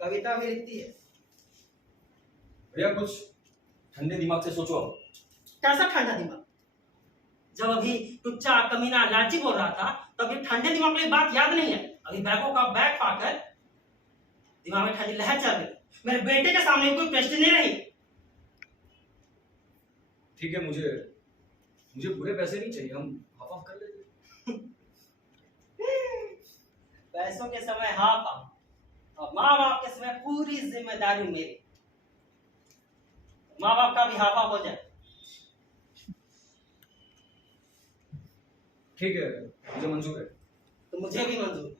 कविता भी लिखती है। भैया कुछ ठंडे दिमाग से सोचो अब। कैसा ठंडा दिमाग? जब अभी टुच्चा कमीना लालची बोल रहा था तब ये ठंडे दिमाग में बात याद नहीं है। अभी बैगों का बैग पाकर दिमाग में ठंडी लहर चल रही। मेरे बेटे के सामने कोई प्रश्न नहीं रही। ठीक है, मुझे पूरे पैसे नहीं चाहिए, हम हाफ ऑफ कर लेते। पैसों के समय हाफ और माँ बाप के समय पूरी जिम्मेदारी मेरी। माँ बाप का भी हाफा हो जाए। ठीक है, मुझे मंजूर है। तो मुझे भी मंजूर है,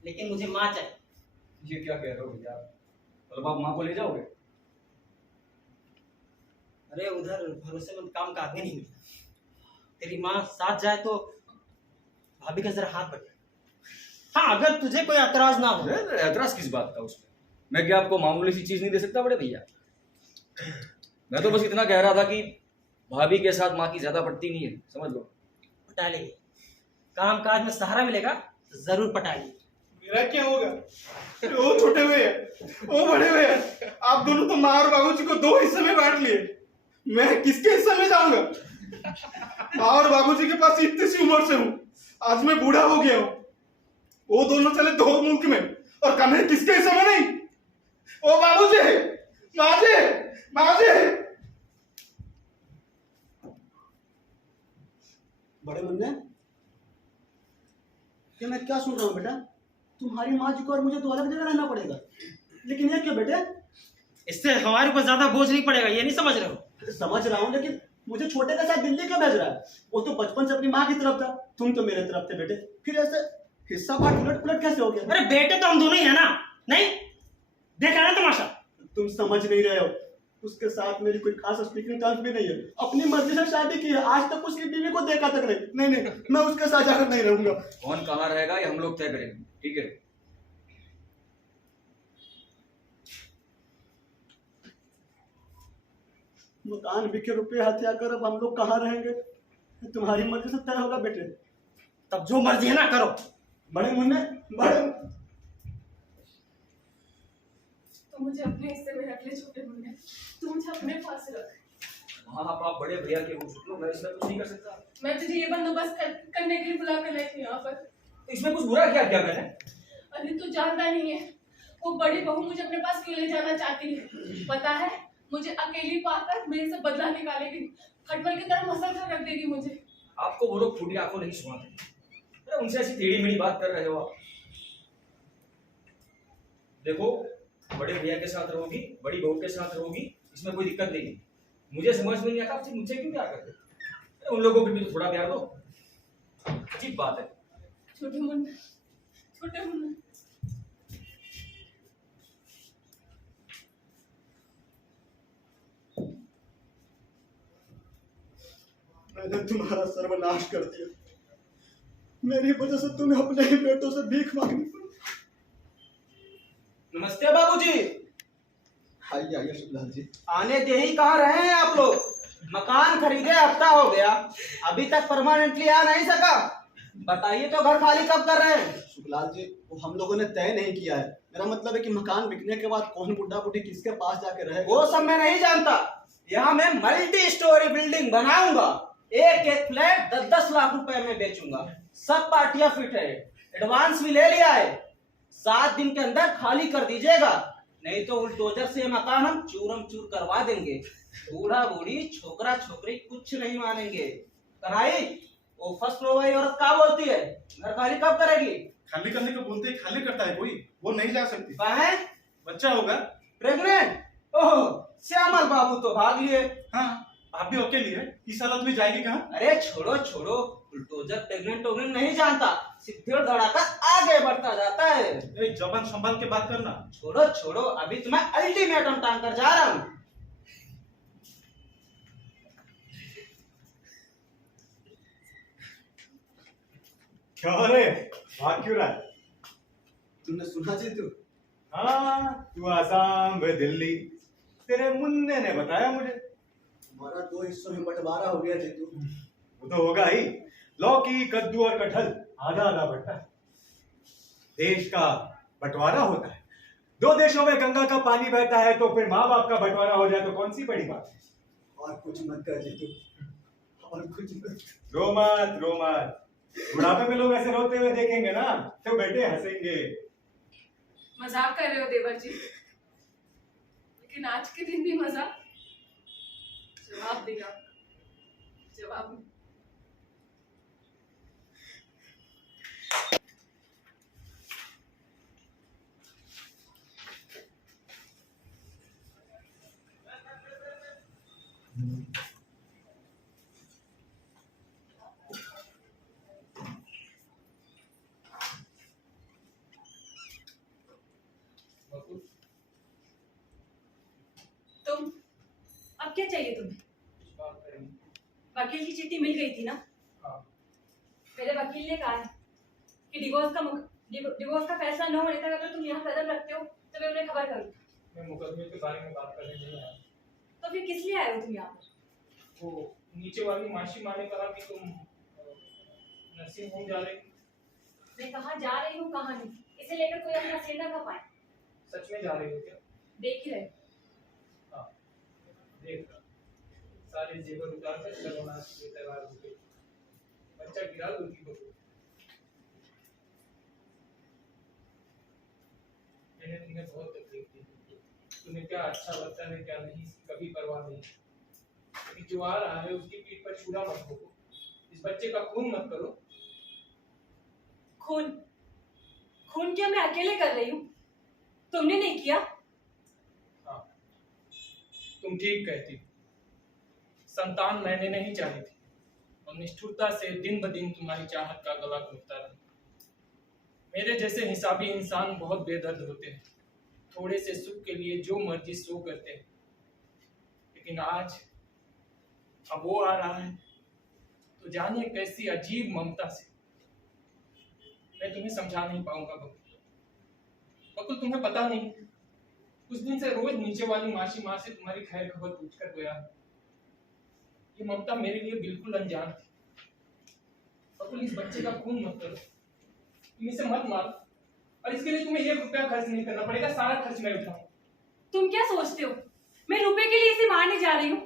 लेकिन मुझे माँ चाहिए। ये क्या कह रहे हो भैया? मतलब आप माँ को ले जाओगे? अरे उधर भरोसेमंद काम का आदमी नहीं मिला। तेरी माँ साथ जाए तो भाभी का जरा हाथ बढ़ जाए। हाँ, अगर तुझे कोई एतराज ना हो। एतराज किस बात का उसमें? मैं क्या आपको मामूली सी चीज नहीं दे सकता बड़े भैया? मैं तो बस इतना कह रहा था कि भाभी के साथ माँ की ज्यादा पड़ती नहीं है, समझ लो। पटा लेंगे, काम काज में सहारा मिलेगा तो जरूर पटा लेंगे। मेरा क्या होगा? ओ छोटे भैया, ओ बड़े भैया, आप दोनों तो माँ और बाबूजी को 2 हिस्से में बांट लिए। मैं किसके हिस्से में जाऊंगा? माँ और बाबूजी के पास इतनी सी उम्र से हूँ, आज मैं बूढ़ा हो गया हूँ। वो दोनों चले 2 मुल्क में और कन्हैया किसके हिस्से में नहीं? ओ बाबूजी, माँ जी। बड़े मुन्ने, ये मैं क्या सुन रहा हूँ बेटा? तुम्हारी माँ जी को और मुझे तो अलग जगह रहना पड़ेगा, लेकिन ये क्यों बेटे? इससे हमारे ऊपर ज्यादा बोझ नहीं पड़ेगा, ये नहीं समझ रहे हो? समझ रहा हूँ, लेकिन मुझे छोटे के साथ दिल्ली क्यों भेज रहा है? वो तो बचपन से अपनी माँ की तरफ था, तुम तो मेरे तरफ थे बेटे। फिर ऐसे हिस्सा बांट उलट पुलट कैसे हो गया? अरे बेटे तो हम दोनों ही है ना, नहीं देखा ना तमाशा। तुम समझ नहीं रहे हो, उसके साथ मेरी कोई खास स्पीकिंग टर्म्स भी नहीं है। अपनी मर्जी से शादी की है, आज तक उसकी बीवी को देखा तक नहीं। नहीं, मैं उसके साथ जाकर नहीं रहूंगा। कौन कहाँ रहेगा ये हम लोग तय करेंगे, ठीक है? मकान बिके, रुपये हत्या कर, अब हम लोग कहाँ रहेंगे? तुम्हारी मर्जी से तय होगा बेटे। तब जो मर्जी है ना करो। बड़े मुन्ने, बड़े तो मुझे अपने हिस्से में रख ले छोटे मुन्ने, तू मुझे अपने पास रख। हाँ आप बड़े भैया के हो शुक्लो, मैं इसमें कुछ नहीं कर सकता। मैं तुझे ये बंदोबस्त करने के लिए बुला कर लाई थी यहाँ पर। इसमें कुछ बुरा क्या किया मैंने? अरे तू जानता नहीं है, वो बड़ी बहू मुझे अपने पास क्यों ले जाना चाहती है? पता है, मुझे अकेली पाकर मेरे से बदला निकालेगी, खटमल की तरह मसल कर रख देगी मुझे। आपको वो लोग फूटी आंखों नहीं सुनाते, अरे उनसे ऐसी टेढ़ी मेढ़ी बात कर रहे हो आप। देखो, बड़े भैया के साथ रहोगी, बड़ी बहू के साथ रहोगी, इसमें कोई दिक्कत नहीं है। मुझे समझ में नहीं आता आप मुझसे क्यों प्यार करते? अरे उन लोगों को भी तो थोड़ा प्यार दो, अजीब बात है। छोटे मुन्ना, छोटे मुन्ना। मैंने तुम्हारा सर्वनाश कर दिया। मेरी वजह से तुम्हें अपने ही बेटों से भीख मांगनी पड़ी। नमस्ते बाबूजी। आइए आइए शुक्लाल जी। आने दे ही कहाँ रहे हैं आप लोग? मकान खरीदे हफ्ता हो गया, अभी तक परमानेंटली आ नहीं सका। बताइए तो घर खाली कब कर रहे हैं? शुक्लाल जी, वो हम लोगों ने तय नहीं किया है। मेरा मतलब है कि मकान बिकने के बाद कौन बुढ़ा बुढ़ी किसके पास जाके रहे, वो सब मैं नहीं जानता। यहाँ मैं मल्टी स्टोरी बिल्डिंग बनाऊंगा, एक एक फ्लैट 10-10 लाख रुपए में बेचूंगा। सब पार्टियां फिट है, एडवांस भी ले लिया है। 7 दिन के अंदर खाली कर दीजिएगा, नहीं तो बुलडोजर से मकान हम चूरम चूर करवा देंगे। बूढ़ा बूढ़ी छोकरा छोकरी कुछ नहीं मानेंगे। कन्हाई, वो फर्स्ट फ्लोर वाली औरत क्या बोलती है, घर खाली कब करेगी? खाली करने को बोलते ही खाली करता है कोई? वो नहीं जा सकती। है बच्चा होगा। प्रेग्नेंट? ओह, श्यामल बाबू तो भाग लिए। हाँ, आप भी अकेली है, इस हालत में जाएगी कहाँ? अरे छोड़ो छोड़ो, बुलडोजर प्रेग्नेंट नहीं जानता, सीधे दौड़ाकर आगे बढ़ता जाता है। एक जबान संभाल के बात करना। छोड़ो छोड़ो, अभी तुम्हें अल्टीमेटम टांग कर जा रहा हूँ। क्या रे, भाग क्यों रहा है? तुमने सुना जी? तू हाँ, तू आसाम व दिल्ली, तेरे मुन्ने ने बताया मुझे। हमारा 2 हिस्सों में बंटवारा हो गया जीतू। वो तो होगा ही, लौकी कद्दू और कटहल आधा आधा बंटा है। देश का बंटवारा होता है, 2 देशों में गंगा का पानी बहता है, तो फिर माँ बाप का बंटवारा हो जाए तो कौन सी बड़ी बात है? और कुछ मत कर जीतू, और कुछ मत। रो मत, रो मत। बुढ़ापे में लोग ऐसे रोते हुए देखेंगे ना, तो बेटे हंसेंगे। मजाक कर रहे हो देवर जी, लेकिन आज के दिन भी मजाक। जवाब देगा, जवाब। तुम अब क्या चाहिए तुम्हें? वकील की चिट्ठी मिल गई थी ना? हाँ। मेरे वकील ने कहा है कि डिवोर्स का फैसला न होने तक अगर तुम यहाँ कदम रखते हो तो मैं उन्हें खबर करूँ। मैं मुकदमे के बारे में बात करने नहीं आया। तो फिर किस लिए आए हो तुम यहाँ पर? वो नीचे वाली मासी माँ ने कहा कि तुम नर्सिंग होम जा रही हो। मैं कहाँ जा रही हूँ कहाँ नहीं, इसे लेकर कोई अपना सिर न खपाए। सच में जा रही हो क्या? देख ही रहे। हाँ, देख रहा। सारे जेवर उतार कर सर्वनाश के तैयार हो गए। बच्चा गिरा दूंगी बहू। मैंने तुम्हें बहुत तकलीफ दी, तुम्हें क्या अच्छा लगता है क्या नहीं कभी परवाह नहीं। अभी जो आ रहा है उसकी पीठ पर छुरा मत ठोको, इस बच्चे का खून मत करो। खून? खून क्या मैं अकेले कर रही हूँ? तुमने नहीं किया? हाँ, तुम ठीक कहती हो। संतान मैंने नहीं चाही थी और निष्ठुरता से दिन ब दिन तुम्हारी चाहत का गला घुटता रहा। मेरे जैसे हिसाबी इंसान बहुत बेदर्द होते हैं, थोड़े से सुख के लिए जो मर्जी सो करते हैं। लेकिन आज अब वो आ रहा है तो जाने कैसी अजीब ममता से। मैं तुम्हें समझा नहीं पाऊंगा बकुल। बकुल तुम्हें पता नहीं, उस दिन से रोज नीचे वाली मासी माँ से तुम्हारी खैर खबर पूछ कर गया। ये ममता मेरे लिए बिल्कुल अनजान थी। बकुल इस बच्चे का खून मत करो, तुम इसे मत मारो, और इसके लिए तुम्हें 1 रुपया खर्च नहीं करना पड़ेगा, सारा खर्च मैं उठाऊंगा। तुम क्या सोचते हो मैं रुपए के लिए इसे मारने जा रही हूँ?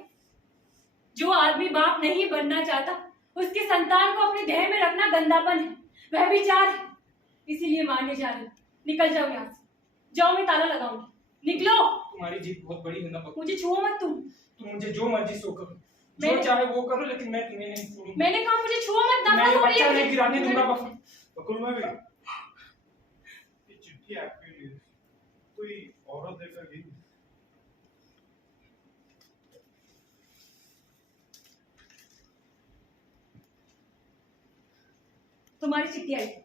जो आदमी बाप नहीं बनना चाहता उसके संतान को अपने देह में रखना गंदापन है, वह विचार है, इसीलिए मारने जा रही हूँ। निकल जाओ यहाँ से, जाओ मैं ताला लगाऊंगी, निकलो। तुम्हारी जीत बहुत बड़ी है ना बकुल। मुझे छुओ मत तुम मुझे जो मर्जी सो करो, जो चाहे वो करो, लेकिन मैं तुम्हें नहीं छोड़ूंगा। मैंने कहा मुझे छुओ मत, मैं ये बच्चा नहीं गिराने दूंगा बकुल। बकुल मैं भी ये चिट्ठी आपके लिए कोई औरत देकर गई। तुम्हारी चिट्ठी आई थी।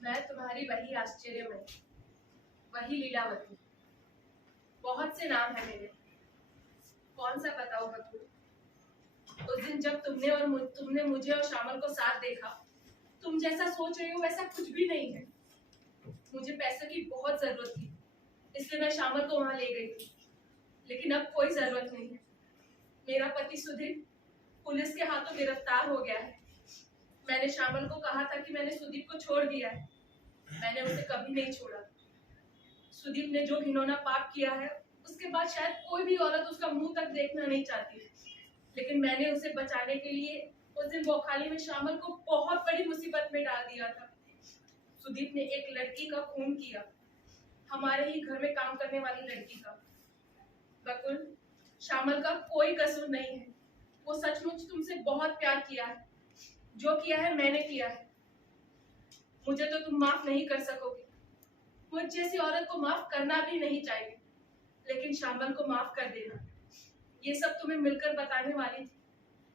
मैं तुम्हारी वही आश्चर्यमय, वही लीलावती। बहुत से नाम है मेरे, कौन सा बताऊं बकुल? उस दिन जब तुमने मुझे और श्यामल को साथ देखा, तुम जैसा सोच रही हो वैसा कुछ भी नहीं है। मुझे पैसे की बहुत जरूरत थी, इसलिए मैं श्यामल को वहां ले गई थी, लेकिन अब कोई जरूरत नहीं है। मेरा पति सुदीप पुलिस के हाथों गिरफ्तार हो गया है। मैंने श्यामल को कहा था कि मैंने सुदीप को छोड़ दिया है, मैंने उसे कभी नहीं छोड़ा। सुदीप ने जो घिनौना पाप किया है उसके बाद शायद कोई भी औरत उसका मुंह तक देखना नहीं चाहती, लेकिन मैंने उसे बचाने के लिए उस दिन बौखाली में श्यामल को बहुत बड़ी मुसीबत में डाल दिया था। सुदीप ने एक लड़की का खून किया, हमारे ही घर में काम करने वाली लड़की का। बकुल, श्यामल का कोई कसूर नहीं है, वो सचमुच तुमसे बहुत प्यार किया है। जो किया है मैंने किया है, मुझे तो तुम माफ नहीं कर सकोगे। मुझ जैसी औरत को माफ करना भी नहीं चाहिए, लेकिन श्यामल को माफ कर देना। ये सब तुम्हें मिलकर बताने वाली थी,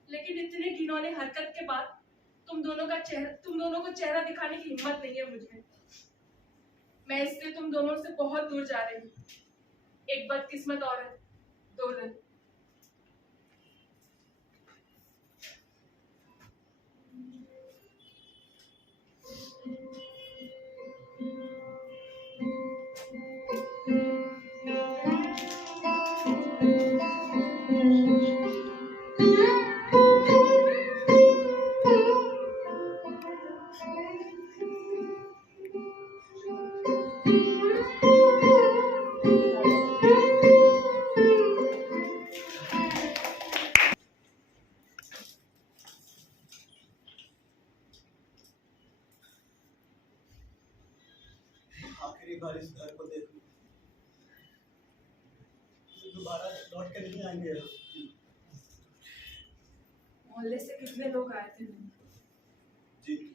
लेकिन इतने घिनौने हरकत के बाद तुम दोनों को चेहरा दिखाने की हिम्मत नहीं है मुझे। मैं इसलिए तुम दोनों से बहुत दूर जा रही हूँ। एक बदकिस्मत औरत, 2 दिन। आखिरी बार इस घर को देखूं, दोबारा लौट के नहीं आएंगे। मोहल्ले से कितने लोग आए थे? जीतू,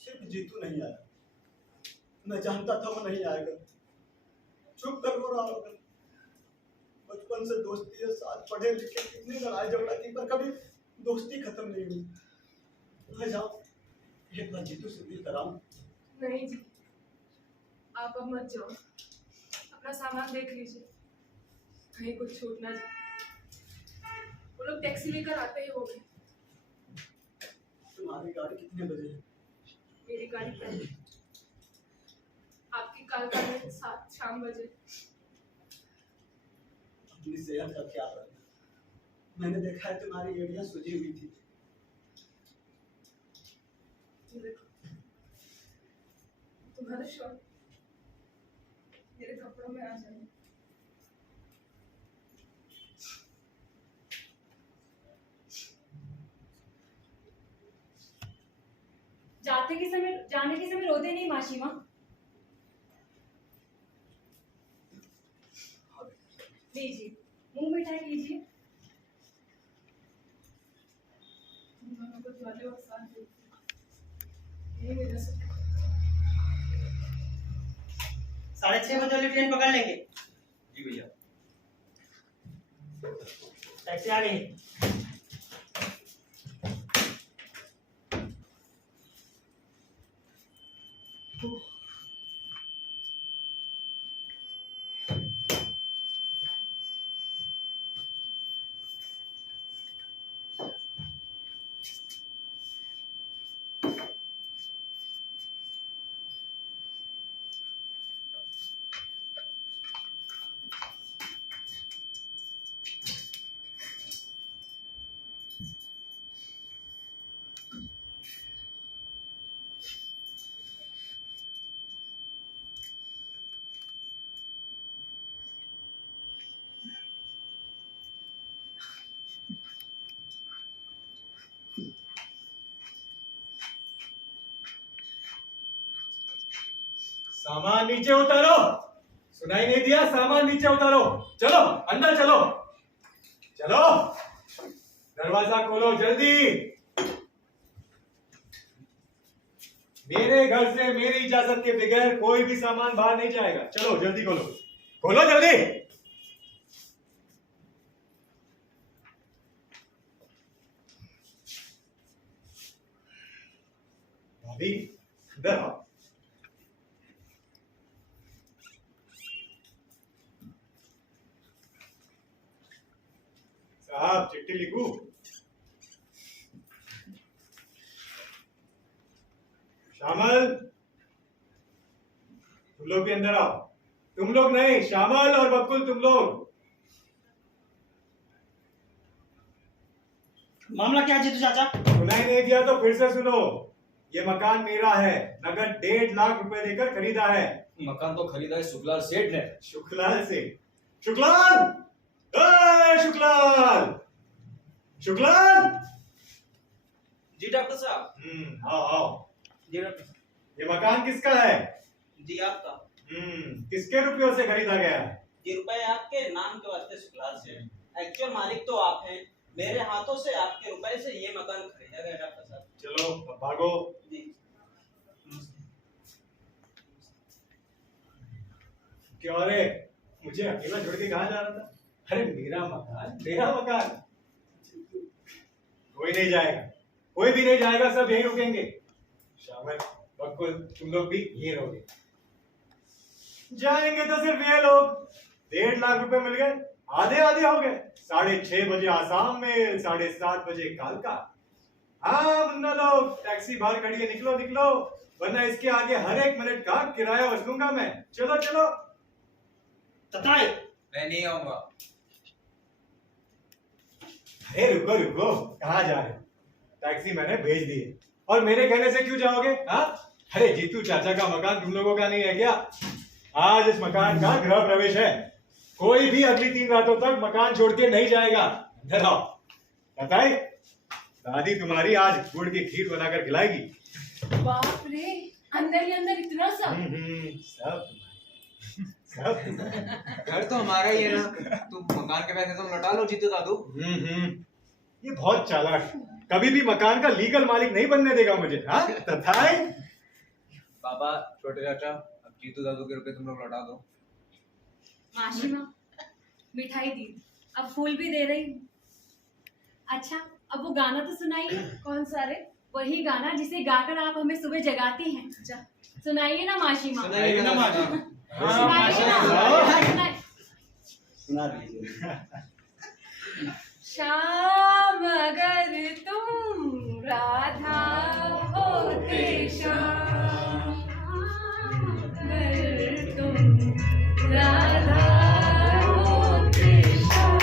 सिर्फ जीतू नहीं आया। मैं जानता था वो नहीं आएगा, चुप कर वो रहा होगा। बचपन से दोस्ती है, साथ पढ़े लिखे, कितनी लड़ाई झगड़ा की, पर कभी दोस्ती खत्म नहीं हुई। मैं जाऊं, एक बार जीतू से मिल कर आऊं। नहीं जी, आप अब मत जाओ, अपना सामान देख लीजिए, कहीं कुछ छूट ना जाए। वो लोग टैक्सी लेकर आते ही होंगे। तुम्हारी गाड़ी कितने बजे है? मेरी गाड़ी पहले, आपकी कल का 7 शाम बजे। अपनी सेहत का ख्याल रखना। मैंने देखा है तुम्हारी एड़ियां सूजी हुई थी। तुम्हारा शॉट मेरे कपड़ों में आ जाए। जाने के समय रोते नहीं मासी माँ। लीजिए, मुंह मिठाई लीजिए। वाले और साथ ये मेरा सब 6:30 बजे वाली ट्रेन पकड़ लेंगे। जी भैया। टैक्सी आ गई। सामान नीचे उतारो। सुनाई नहीं दिया? सामान नीचे उतारो। चलो अंदर चलो। चलो दरवाजा खोलो जल्दी। मेरे घर से मेरी इजाजत के बगैर कोई भी सामान बाहर नहीं जाएगा। चलो जल्दी खोलो, खोलो जल्दी। भाभी इधर आओ। साहब चिट्ठी लिखूं? शामल तुम लोग भी अंदर आओ। तुम लोग नहीं, शामल और बकुल तुम लोग। मामला क्या है जीतू चाचा? सुनाई नहीं दिया तो फिर से सुनो। ये मकान मेरा है, नगद 1.5 लाख रुपए देकर खरीदा है। मकान तो खरीदा है शुक्लाल सेठ ने। शुक्लाल से? शुक्लाल, शुक्लाल, शुक्लाल। जी डॉक्टर साहब। आओ आओ। जी डॉक्टर साहब। ये मकान किसका है? जी आपका। किसके रुपयों से खरीदा गया है? ये रुपए आपके नाम के वास्ते शुक्लाल से। एक्चुअल मालिक तो आप हैं। मेरे हाथों से आपके रुपए से ये मकान खरीदा गया डॉक्टर साहब। चलो अब भागो। जी। क्यों रे, मुझे अकेला छोड़ के कहाँ जा रहा था? अरे मेरा मकान, मेरा मकान। कोई नहीं जाएगा, कोई भी नहीं जाएगा, सब यहीं रुकेंगे। शामिल, बकुल, तुम लोग भी यहीं रहोगे। जाएंगे तो सिर्फ ये लोग। 1.5 लाख रुपए मिल गए, आधे आधे हो गए। 6:30 बजे आसाम में, 7:30 बजे कालका। हाँ मुन्ना लोग, टैक्सी बाहर खड़ी है, निकलो निकलो, वरना इसके आगे हर एक मिनट का किराया वसूलूंगा मैं। चलो चलो। तताई मैं नहीं आऊंगा। अरे रुको रुको, कहाँ जा रहे हो? टैक्सी मैंने भेज दी है, और मेरे कहने से क्यों जाओगे? हाँ, अरे जीतू चाचा का मकान तुम लोगों का नहीं है क्या? आज इस मकान का गृह प्रवेश है। कोई भी अगली 3 रातों तक मकान छोड़ के नहीं जाएगा। अंदर आओ। बताए, दादी तुम्हारी आज गुड़ की खीर बनाकर खिलाएगी। बाप रे, अंदर ही अंदर इतना सा। सब सब। घर तो हमारा ही है ना, तुम मकान के पैसे तुम लौटा लो जीतू दादू। ये बहुत चालाक, कभी भी मकान का लीगल मालिक नहीं बनने देगा मुझे। हाँ तथाई। बाबा, छोटे चाचा, अब जीतू दादू के रुपए तुम लोग लौटा दो। मासी माँ, मिठाई दी, अब फूल भी दे रही हूँ। अच्छा, अब वो गाना तो सुनाइए। कौन सा रे? वही गाना जिसे गाकर आप हमें सुबह जगाती हैं। सुनाइए ना मासी माँ। सुनाइए ना मासी। सुनाइए ना। सुना दीजिए। शाम अगर तुम राधा होते, शाम अगर तुम राधा होते, शाम